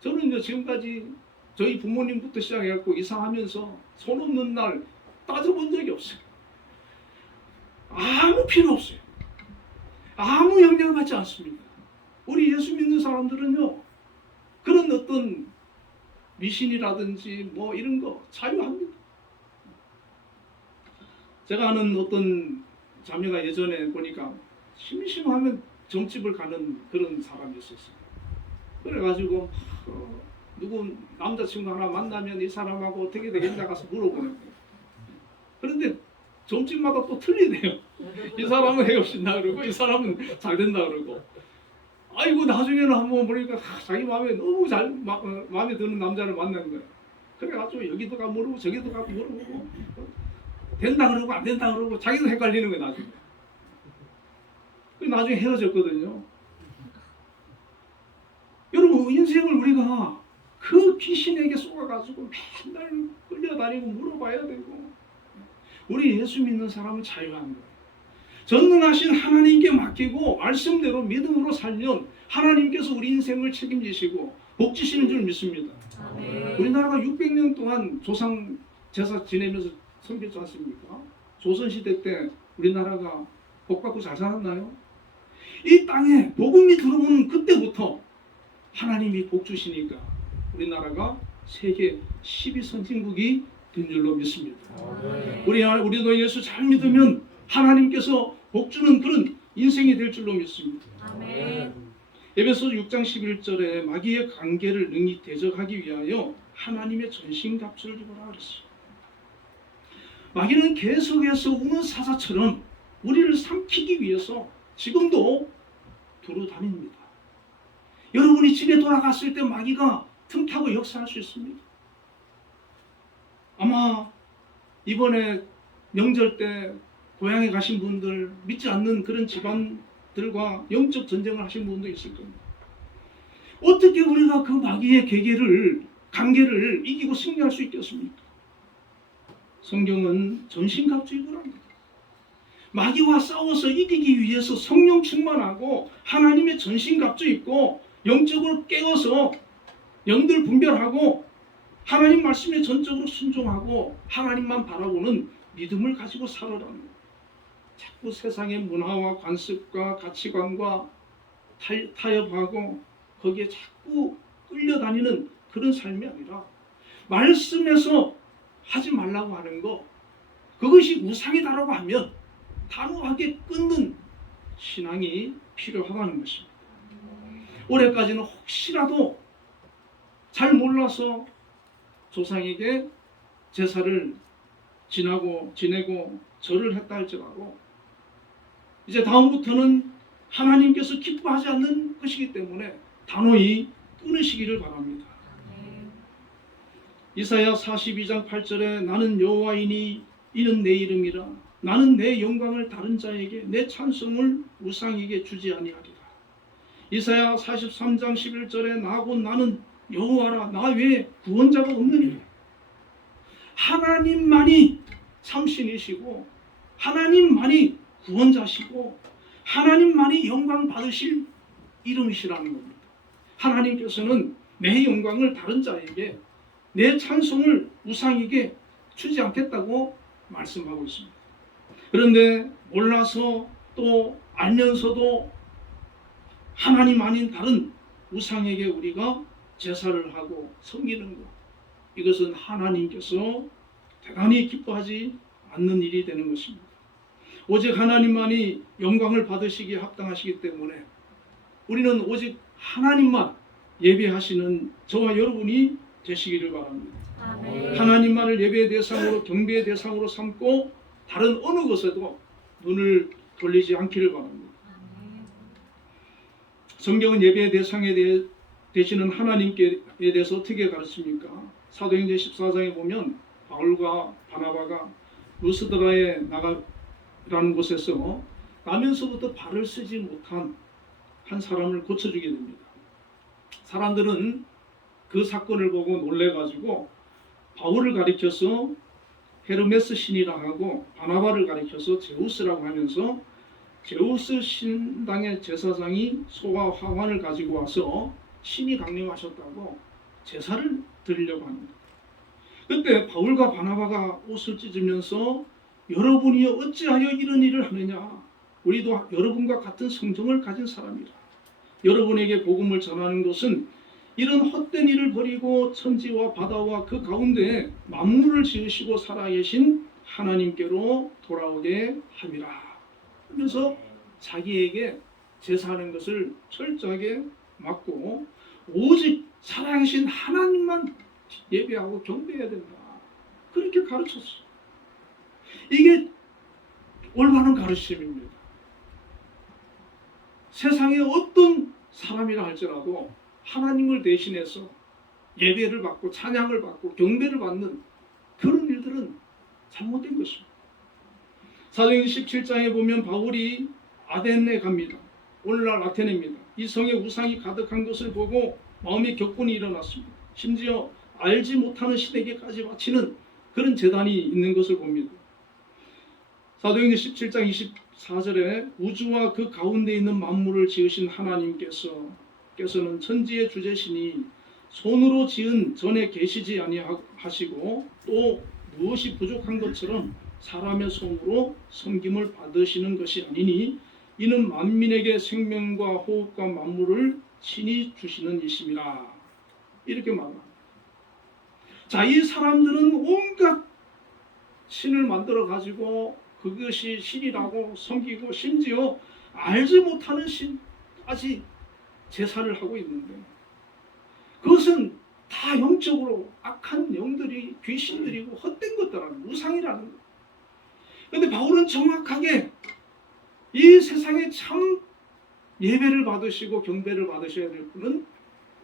저는 이제 지금까지 저희 부모님부터 시작해갖고 이사하면서 손 없는 날 따져본 적이 없어요. 아무 필요 없어요. 아무 영향을 받지 않습니다. 우리 예수 믿는 사람들은요, 그런 어떤 미신이라든지 뭐 이런 거 자유합니다. 제가 아는 어떤 자매가 예전에 보니까 심심하면 점집을 가는 그런 사람이 있었어요. 그래가지고 누구 남자친구 하나 만나면 이 사람하고 어떻게 되겠냐 가서 물어보는 거예요. 그런데 점집마다 또 틀리대요. 이 사람은 헤어진다 그러고 이 사람은 잘 된다 그러고. 아이고 나중에는 한번 보니까 자기 마음에 너무 마음에 드는 남자를 만난 거예요. 그래가지고 여기도 가 물어보고 저기도 가 물어보고 된다 그러고 안 된다 그러고 자기도 헷갈리는 거예요 나중에. 나중에 헤어졌거든요. 여러분 인생을 우리가 그 귀신에게 속아가지고 맨날 끌려다니고 물어봐야 되고. 우리 예수 믿는 사람은 자유한 거예요. 전능하신 하나님께 맡기고 말씀대로 믿음으로 살면 하나님께서 우리 인생을 책임지시고 복 주시는 줄 믿습니다. 우리나라가 600년 동안 조상 제사 지내면서 섬겼지 않습니까? 조선시대 때 우리나라가 복 받고 잘 살았나요? 이 땅에 복음이 들어오는 그때부터 하나님이 복 주시니까 우리나라가 세계 12선진국이 된 줄로 믿습니다. 우리도 예수 잘 믿으면 하나님께서 복 주는 그런 인생이 될 줄로 믿습니다. 에베소서 6장 11절에 마귀의 관계를 능히 대적하기 위하여 하나님의 전신갑주를 입으라 그랬어요. 마귀는 계속해서 우는 사자처럼 우리를 삼키기 위해서 지금도 두루다닙니다. 여러분이 집에 돌아갔을 때 마귀가 틈타고 역사할 수 있습니다. 아마 이번에 명절 때 고향에 가신 분들, 믿지 않는 그런 집안들과 영적 전쟁을 하신 분도 있을 겁니다. 어떻게 우리가 그 마귀의 관계를 이기고 승리할 수 있겠습니까? 성경은 전신갑주 입으랍니다. 마귀와 싸워서 이기기 위해서 성령 충만하고 하나님의 전신갑주 입고 영적으로 깨어서 영들 분별하고 하나님 말씀에 전적으로 순종하고 하나님만 바라보는 믿음을 가지고 살아라는 거예요. 자꾸 세상의 문화와 관습과 가치관과 타협하고 거기에 자꾸 끌려다니는 그런 삶이 아니라 말씀에서 하지 말라고 하는 거, 그것이 우상이다라고 하면 단호하게 끊는 신앙이 필요하다는 것입니다. 올해까지는 혹시라도 잘 몰라서 조상에게 제사를 지내고 절을 했다 할지라도 이제 다음부터는 하나님께서 기뻐하지 않는 것이기 때문에 단호히 끊으시기를 바랍니다. 이사야 42장 8절에 나는 여호와이니 이는 내 이름이라 나는 내 영광을 다른 자에게 내 찬송을 우상에게 주지 아니하리라. 이사야 43장 11절에 나 곧 나는 여호와라 나 외에 구원자가 없느니라. 하나님만이 참신이시고 하나님만이 구원자시고 하나님만이 영광 받으실 이름이시라는 겁니다. 하나님께서는 내 영광을 다른 자에게 내 찬송을 우상에게 주지 않겠다고 말씀하고 있습니다. 그런데 몰라서 또 알면서도 하나님 아닌 다른 우상에게 우리가 제사를 하고 섬기는 것, 이것은 하나님께서 대단히 기뻐하지 않는 일이 되는 것입니다. 오직 하나님만이 영광을 받으시기에 합당하시기 때문에 우리는 오직 하나님만 예배하시는 저와 여러분이 되시기를 바랍니다. 하나님만을 예배의 대상으로 경배의 대상으로 삼고 다른 어느 것에도 눈을 돌리지 않기를 바랍니다. 성경은 예배의 대상에 대해 되시는 하나님께 대해서 어떻게 가르칩니까? 사도행전 14장에 보면 바울과 바나바가 루스드라에 나가라는 곳에서 나면서부터 발을 쓰지 못한 한 사람을 고쳐주게 됩니다. 사람들은 그 사건을 보고 놀래가지고 바울을 가리켜서 헤르메스 신이라 하고 바나바를 가리켜서 제우스라고 하면서 제우스 신당의 제사장이 소와 화환을 가지고 와서 신이 강림하셨다고 제사를 드리려고 합니다. 그때 바울과 바나바가 옷을 찢으면서 여러분이 어찌하여 이런 일을 하느냐? 우리도 여러분과 같은 성정을 가진 사람이라. 여러분에게 복음을 전하는 것은 이런 헛된 일을 버리고 천지와 바다와 그 가운데 만물을 지으시고 살아계신 하나님께로 돌아오게 함이라. 하면서 자기에게 제사하는 것을 철저하게 막고 오직 살아계신 하나님만 예배하고 경배해야 된다. 그렇게 가르쳤어요. 이게 올바른 가르침입니다. 세상에 어떤 사람이라 할지라도 하나님을 대신해서 예배를 받고 찬양을 받고 경배를 받는 그런 일들은 잘못된 것입니다. 사도행전 17장에 보면 바울이 아덴에 갑니다. 오늘날 아테네입니다. 이 성에 우상이 가득한 것을 보고 마음의 격분이 일어났습니다. 심지어 알지 못하는 신에게까지 바치는 그런 제단이 있는 것을 봅니다. 사도행전 17장 24절에 우주와 그 가운데 있는 만물을 지으신 하나님께서는 천지의 주제시니 손으로 지은 전에 계시지 아니하시고 또 무엇이 부족한 것처럼 사람의 손으로 섬김을 받으시는 것이 아니니 이는 만민에게 생명과 호흡과 만물을 친히 주시는 이심이라. 이렇게 말합니다. 자, 이 사람들은 온갖 신을 만들어 가지고 그것이 신이라고 섬기고 심지어 알지 못하는 신까지 제사를 하고 있는데 그것은 다 영적으로 악한 영들이 귀신들이고 헛된 것들은 우상이라는 것. 그런데 바울은 정확하게 이 세상에 참 예배를 받으시고 경배를 받으셔야 될 분은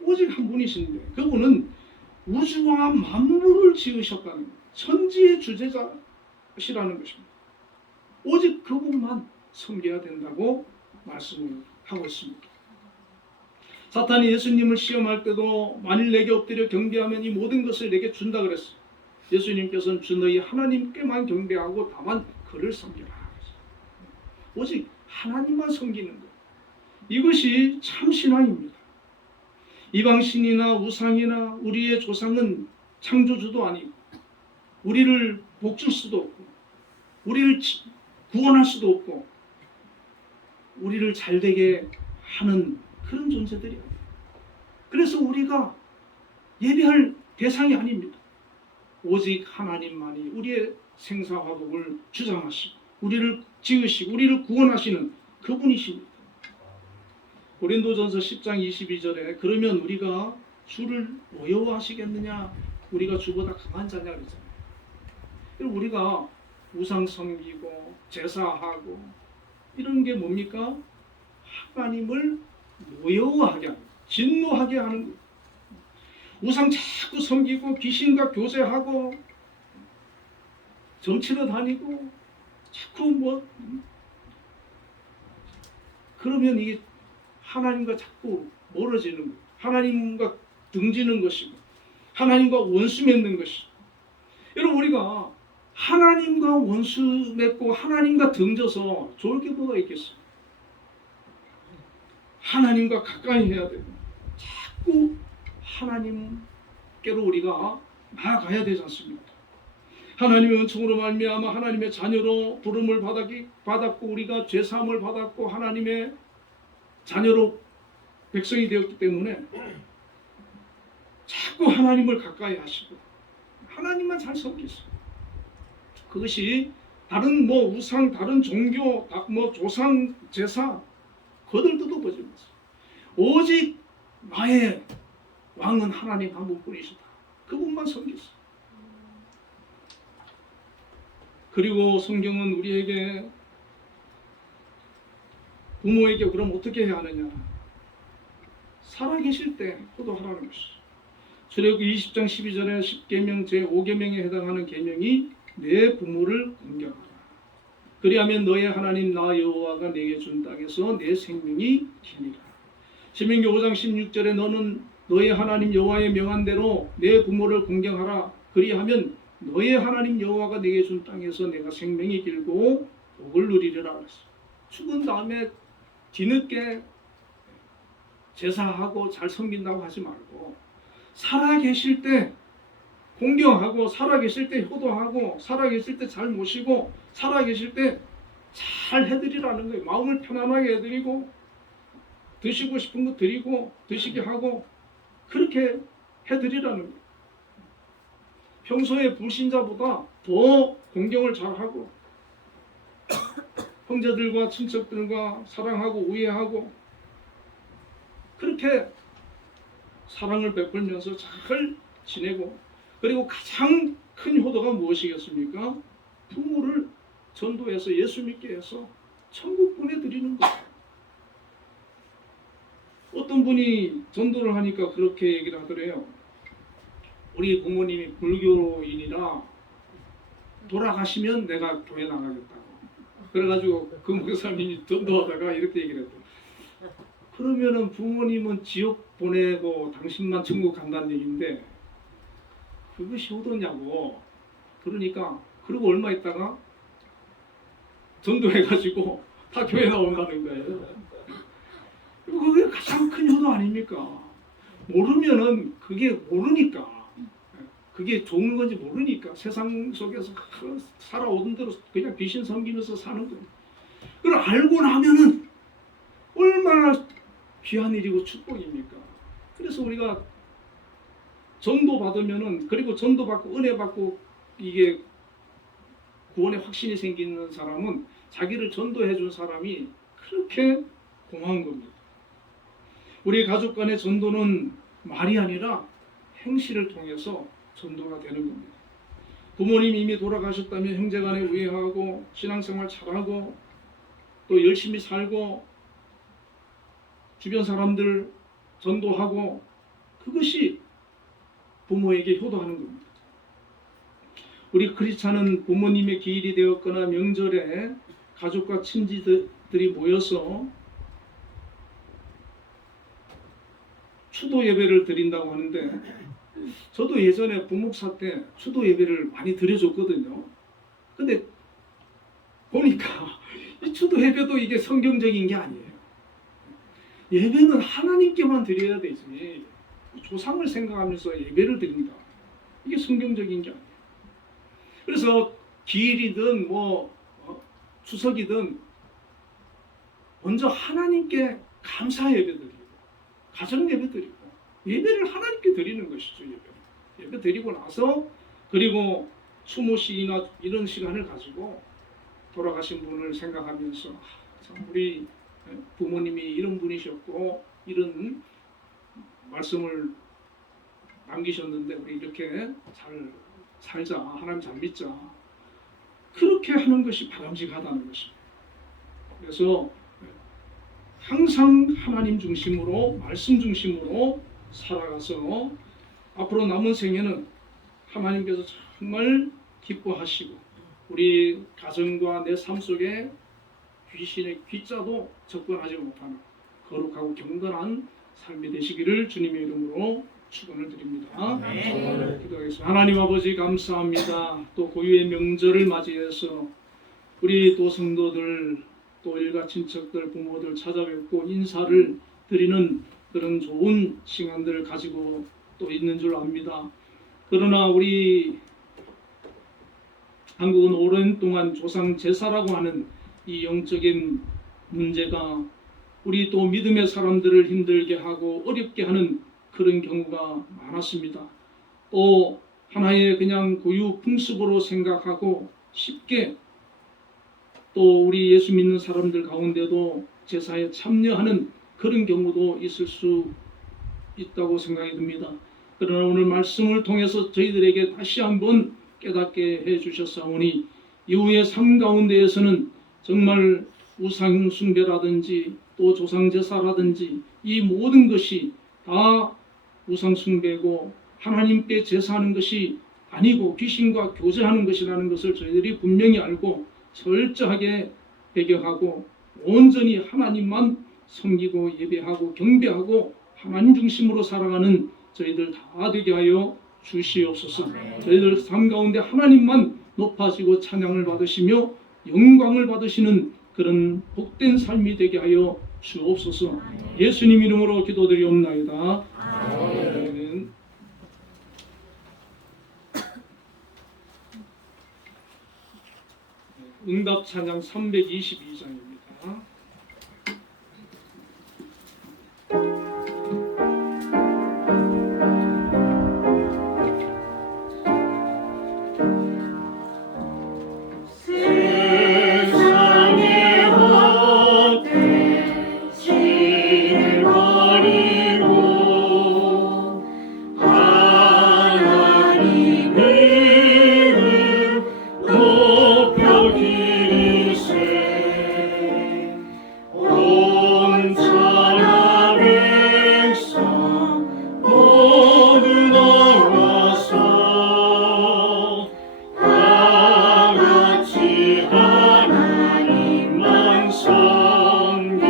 오직 한 분이신데 그분은 우주와 만물을 지으셨다는 것, 천지의 주제자시라는 것입니다. 오직 그분만 섬겨야 된다고 말씀을 하고 있습니다. 사탄이 예수님을 시험할 때도 만일 내게 엎드려 경배하면 이 모든 것을 내게 준다 그랬어요. 예수님께서는 주 너희 하나님께만 경배하고 다만 그를 섬겨라. 오직 하나님만 섬기는 것. 이것이 참 신앙입니다. 이방신이나 우상이나 우리의 조상은 창조주도 아니고 우리를 복줄 수도 없고 우리를 구원할 수도 없고 우리를 잘되게 하는 그런 존재들이야. 그래서 우리가 예배할 대상이 아닙니다. 오직 하나님만이 우리의 생사화복을 주장하시고 우리를 지으시고 우리를 구원하시는 그분이십니다. 고린도전서 10장 22절에 그러면 우리가 주를 어여워하시겠느냐? 우리가 주보다 강한 자냐 그러잖아요. 우리가 우상 섬기고 제사하고 이런 게 뭡니까? 하나님을 노여워하게 하는, 진노하게 하는 거예요. 우상 자꾸 섬기고 귀신과 교제하고 정치로 다니고 자꾸 그러면 이게 하나님과 자꾸 멀어지는 거예요. 하나님과 등지는 것이고 하나님과 원수 맺는 것이고. 여러분 우리가 하나님과 원수 맺고 하나님과 등져서 좋을 게 뭐가 있겠어요? 하나님과 가까이 해야 되고 자꾸 하나님께로 우리가 나아가야 되지 않습니까? 하나님의 은총으로 말미암아 하나님의 자녀로 부름을 받았고 우리가 죄사함을 받았고 하나님의 자녀로 백성이 되었기 때문에 자꾸 하나님을 가까이 하시고 하나님만 잘 섬기세요. 그것이 다른 우상, 다른 종교, 조상, 제사 그들 뜯어보지 마세요. 오직 나의 왕은 하나님 한 분뿐이시다. 그분만 섬기세요. 그리고 성경은 우리에게 부모에게 그럼 어떻게 해야 하느냐? 살아계실 때 효도하라는 것이죠. 출애굽기 20장 12절에 10계명 제5계명에 해당하는 계명이 내 부모를 공경하라. 그리하면 너의 하나님 나 여호와가 내게 준 땅에서 내 생명이 기니라. 신명기 5장 16절에 너는 너의 하나님 여호와의 명한 대로 내 부모를 공경하라. 그리하면 너의 하나님 여호와가 내게 준 땅에서 내가 생명이 길고 복을 누리리라 그랬어. 죽은 다음에 뒤늦게 제사하고 잘 섬긴다고 하지 말고 살아계실 때 공경하고 살아계실 때 효도하고 살아계실 때 잘 모시고 살아계실 때 잘 해드리라는 거예요. 마음을 편안하게 해드리고 드시고 싶은 거 드리고 드시게 하고 그렇게 해드리라는 거예요. 평소에 불신자보다 더 공경을 잘하고 형제들과 친척들과 사랑하고 우애하고 그렇게 사랑을 베풀면서 잘 지내고 그리고 가장 큰 효도가 무엇이겠습니까? 부모를 전도해서 예수 믿게 해서 천국 보내드리는 거예요. 어떤 분이 전도를 하니까 그렇게 얘기를 하더래요. 우리 부모님이 불교인이라 돌아가시면 내가 교회 나가겠다고. 그래가지고 그 목사님이 전도하다가 이렇게 얘기를 했대요. 그러면은 부모님은 지옥 보내고 당신만 천국 간다는 얘기인데 그것이 효도냐고. 그러니까 그리고 얼마 있다가 전도해가지고 다 교회 나온다는 거예요. 그게 가장 큰 효도 아닙니까? 모르면은 그게 모르니까 그게 좋은 건지 모르니까 세상 속에서 살아오던 대로 그냥 귀신 섬기면서 사는 거예요. 그걸 알고 나면은 얼마나 귀한 일이고 축복입니까? 그래서 우리가 전도 받으면은 그리고 전도 받고 은혜 받고 이게 구원의 확신이 생기는 사람은 자기를 전도해 준 사람이 그렇게 고마운 겁니다. 우리 가족 간의 전도는 말이 아니라 행실을 통해서 전도가 되는 겁니다. 부모님 이미 돌아가셨다면 형제간에 우애하고 신앙생활 잘하고 또 열심히 살고 주변 사람들 전도하고 그것이 부모에게 효도하는 겁니다. 우리 크리스찬은 부모님의 기일이 되었거나 명절에 가족과 친지들이 모여서 추도 예배를 드린다고 하는데 저도 예전에 부목사 때 추도 예배를 많이 드려줬거든요. 근데 보니까 이 추도 예배도 이게 성경적인 게 아니에요. 예배는 하나님께만 드려야 되지 조상을 생각하면서 예배를 드린다. 이게 성경적인 게 아니에요. 그래서 기일이든 추석이든 먼저 하나님께 감사 예배 드리고 가정 예배 드리고 예배를 하나님께 드리는 것이죠. 예배 드리고 나서 그리고 추모식이나 이런 시간을 가지고 돌아가신 분을 생각하면서 참 우리 부모님이 이런 분이셨고 이런 말씀을 남기셨는데 우리 이렇게 잘 살자, 하나님 잘 믿자. 그렇게 하는 것이 바람직하다는 것입니다. 그래서 항상 하나님 중심으로 말씀 중심으로 살아가서 앞으로 남은 생에는 하나님께서 정말 기뻐하시고 우리 가정과 내 삶 속에 귀신의 귀자도 접근하지 못하는 거룩하고 경건한 삶이 되시기를 주님의 이름으로 축원을 드립니다. 기도하겠습니다. 하나님 아버지 감사합니다. 또 고유의 명절을 맞이해서 우리 또 성도들 또 일가 친척들 부모들 찾아뵙고 인사를 드리는 그런 좋은 시간들을 가지고 또 있는 줄 압니다. 그러나 우리 한국은 오랜 동안 조상 제사라고 하는 이 영적인 문제가 우리 또 믿음의 사람들을 힘들게 하고 어렵게 하는 그런 경우가 많았습니다. 또 하나의 그냥 고유 풍습으로 생각하고 쉽게 또 우리 예수 믿는 사람들 가운데도 제사에 참여하는 그런 경우도 있을 수 있다고 생각이 듭니다. 그러나 오늘 말씀을 통해서 저희들에게 다시 한번 깨닫게 해주셨사오니 이후의 삶 가운데에서는 정말 우상 숭배라든지 또 조상 제사라든지 이 모든 것이 다 우상숭배고 하나님께 제사하는 것이 아니고 귀신과 교제하는 것이라는 것을 저희들이 분명히 알고 철저하게 배격하고 온전히 하나님만 섬기고 예배하고 경배하고 하나님 중심으로 살아가는 저희들 다 되게 하여 주시옵소서. 저희들 삶 가운데 하나님만 높아지고 찬양을 받으시며 영광을 받으시는 그런 복된 삶이 되게 하여 주옵소서. 예수님 이름으로 기도드리옵나이다. 아멘. 응답 찬양 322장입니다. 세상의 헛된 신을 버리고 하나님 이름 높여 기리세 온 천하 백성 모두 나와서 다같이 하나님만 섬기세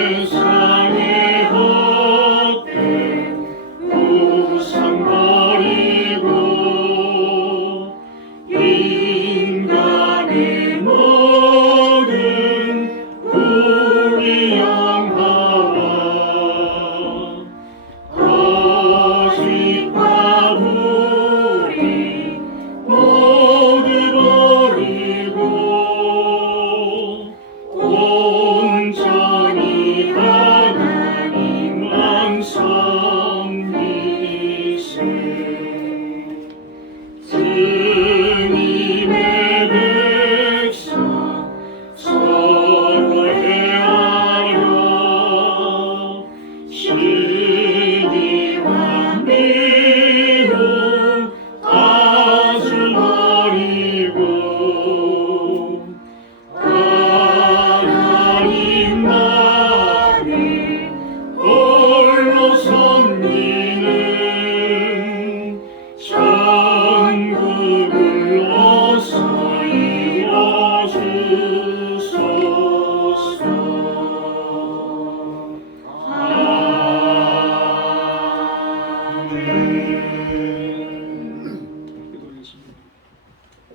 세상의 헛된 우상 버리고 인간의 모든 우리 영화와 거짓과 불의 모두 버리고 온전히 하나님만 섬기세 주님의 백성 서로 헤아려 시기와 미움 아주 버리고 하나님만이 홀로 섬기는 천국을 어서 이뤄주소서. 기도하겠습니다.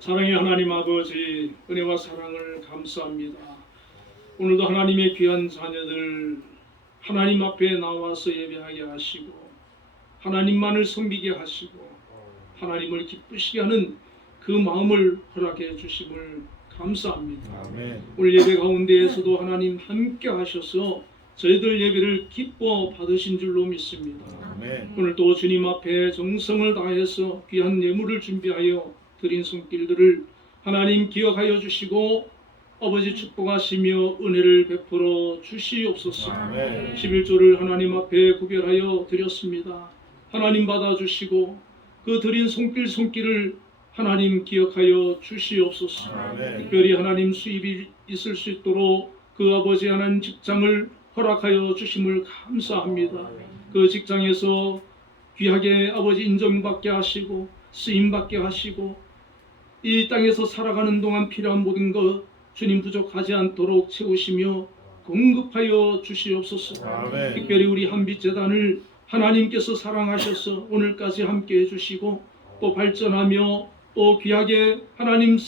사랑의 하나님 아버지, 은혜와 사랑을 감사합니다. 오늘도 하나님의 귀한 자녀들 하나님 앞에 나와서 예배하게 하시고 하나님만을 섬기게 하시고 하나님을 기쁘시게 하는 그 마음을 허락해 주심을 감사합니다. 오늘 예배 가운데에서도 하나님 함께 하셔서 저희들 예배를 기뻐 받으신 줄로 믿습니다. 오늘도 주님 앞에 정성을 다해서 귀한 예물을 준비하여 드린 손길들을 하나님 기억하여 주시고 아버지 축복하시며 은혜를 베풀어 주시옵소서. 11조를 하나님 앞에 구별하여 드렸습니다. 하나님 받아주시고 그 드린 손길을 하나님 기억하여 주시옵소서. 특별히 하나님 수입이 있을 수 있도록 그 아버지 하나님 직장을 허락하여 주심을 감사합니다. 그 직장에서 귀하게 아버지 인정받게 하시고 쓰임받게 하시고 이 땅에서 살아가는 동안 필요한 모든 것 주님 부족하지 않도록 채우시며 공급하여 주시옵소서. 특별히 우리 한빛재단을 하나님께서 사랑하셔서 오늘까지 함께 해주시고 또 발전하며 또 귀하게 하나님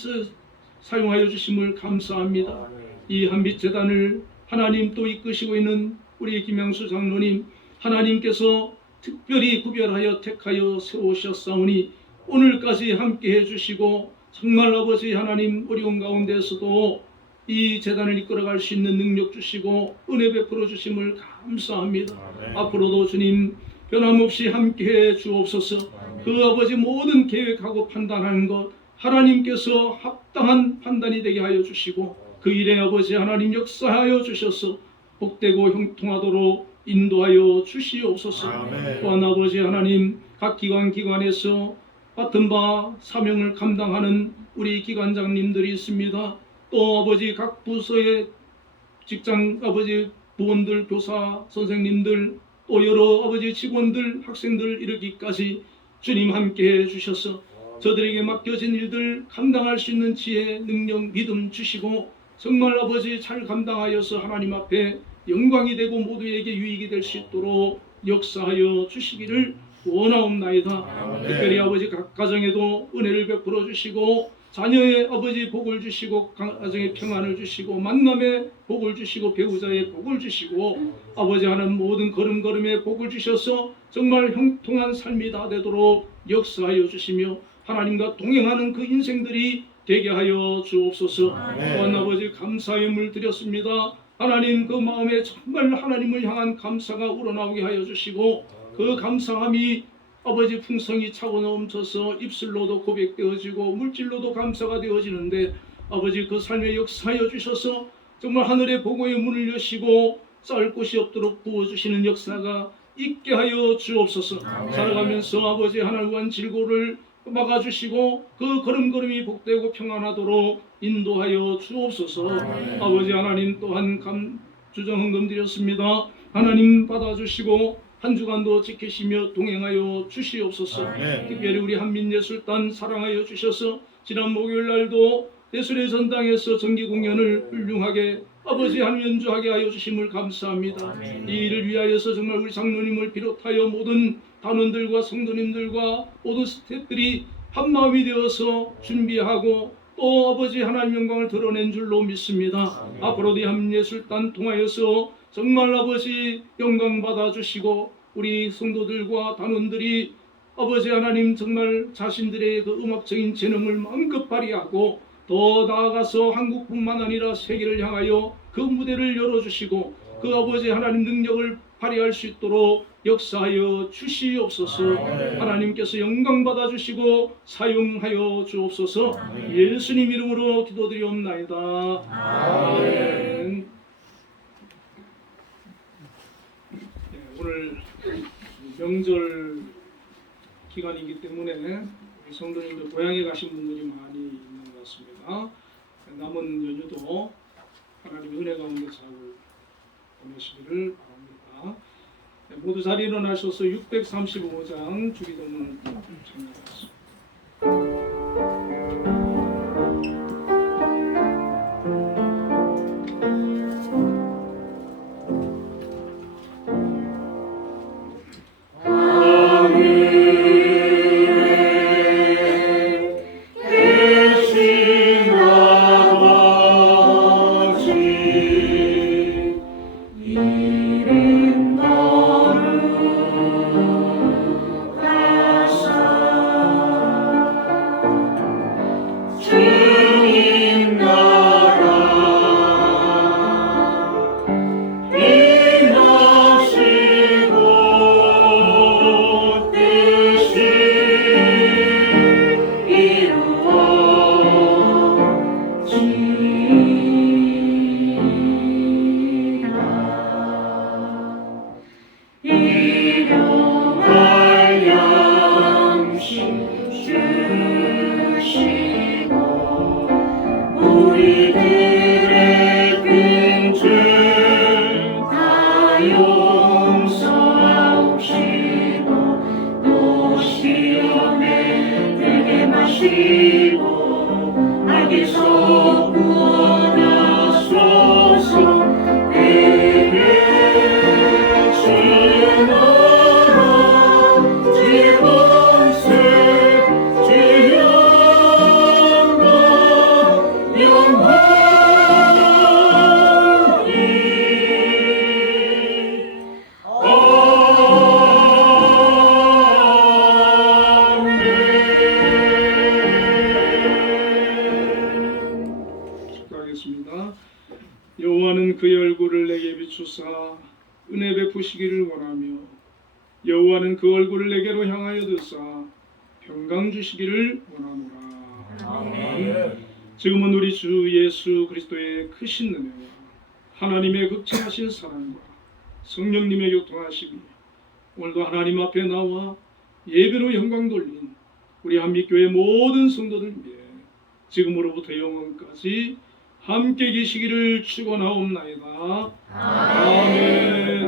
사용하여 주심을 감사합니다. 이 한빛재단을 하나님 또 이끄시고 있는 우리 김양수 장로님 하나님께서 특별히 구별하여 택하여 세우셨사오니 오늘까지 함께 해주시고 정말 아버지 하나님 어려운 가운데서도 이 재단을 이끌어갈 수 있는 능력 주시고 은혜 베풀어 주심을 감사합니다. 앞으로도 주님 변함없이 함께해 주옵소서. 그 아버지 모든 계획하고 판단하는 것 하나님께서 합당한 판단이 되게 하여 주시고 그 일에 아버지 하나님 역사하여 주셔서 복되고 형통하도록 인도하여 주시옵소서. 또한 아버지 하나님 각 기관에서 맡은 바 사명을 감당하는 우리 기관장님들이 있습니다. 또 아버지 각 부서의 직장 아버지 부원들, 교사, 선생님들, 또 여러 아버지 직원들, 학생들 이르기까지 주님 함께 해주셔서 저들에게 맡겨진 일들 감당할 수 있는 지혜, 능력, 믿음 주시고 정말 아버지 잘 감당하여서 하나님 앞에 영광이 되고 모두에게 유익이 될 수 있도록 역사하여 주시기를 원하옵나이다. 특별히 아버지 각 가정에도 은혜를 베풀어 주시고 자녀의 아버지 복을 주시고 가정의 평안을 주시고 만남의 복을 주시고 배우자의 복을 주시고 아버지 하는 모든 걸음걸음에 복을 주셔서 정말 형통한 삶이 다 되도록 역사하여 주시며 하나님과 동행하는 그 인생들이 되게 하여 주옵소서. 또한 아버지 감사의 물 드렸습니다. 하나님 그 마음에 정말 하나님을 향한 감사가 우러나오게 하여 주시고 그 감사함이 아버지 풍성이 차고 넘쳐서 입술로도 고백되어지고 물질로도 감사가 되어지는데 아버지 그 삶에 역사하여 주셔서 정말 하늘의 보고의 문을 여시고 쌓을 곳이 없도록 부어주시는 역사가 있게 하여 주옵소서. 살아가면서 아버지 하나님과 질고를 막아주시고 그 걸음걸음이 복되고 평안하도록 인도하여 주옵소서. 아버지 하나님 또한 주정 헌금 드렸습니다. 하나님 받아주시고 한 주간도 지키시며 동행하여 주시옵소서. 특별히 우리 한민예술단 사랑하여 주셔서 지난 목요일 날도 예술의 전당에서 정기 공연을 훌륭하게 아버지 하나님 연주하게 하여 주심을 감사합니다. 이 일을 위하여서 정말 우리 장로님을 비롯하여 모든 단원들과 성도님들과 모든 스태프들이 한마음이 되어서 준비하고 또 아버지 하나님 영광을 드러낸 줄로 믿습니다. 앞으로도 이 한민예술단 통하여서 정말 아버지 영광 받아주시고 우리 성도들과 단원들이 아버지 하나님 정말 자신들의 그 음악적인 재능을 마음껏 발휘하고 더 나아가서 한국뿐만 아니라 세계를 향하여 그 무대를 열어주시고 그 아버지 하나님 능력을 발휘할 수 있도록 역사하여 주시옵소서. 하나님께서 영광 받아주시고 사용하여 주옵소서. 예수님 이름으로 기도드리옵나이다. 아멘. 오늘 명절 기간이기 때문에 우리 성도님들 고향에 가신 분들이 많이 있는 것 같습니다. 남은 연휴도 하나님의 은혜 가운데 잘 보내시기를 바랍니다. 모두 자리 일어나셔서 635장 주기도문을 청해드리겠습니다. 여호와는 그의 얼굴을 내게 비추사 은혜 베푸시기를 원하며 여호와는 그 얼굴을 내게로 향하여 드사 평강 주시기를 원하노라. 아멘. 지금은 우리 주 예수 그리스도의 크신 은혜와 하나님의 극진하신 사랑과 성령님의 교통하심이 오늘도 하나님 앞에 나와 예배로 영광 돌린 우리 한빛교회 모든 성도들 위해 지금으로부터 영원까지 함께 계시기를 축원하옵나이다. 아멘.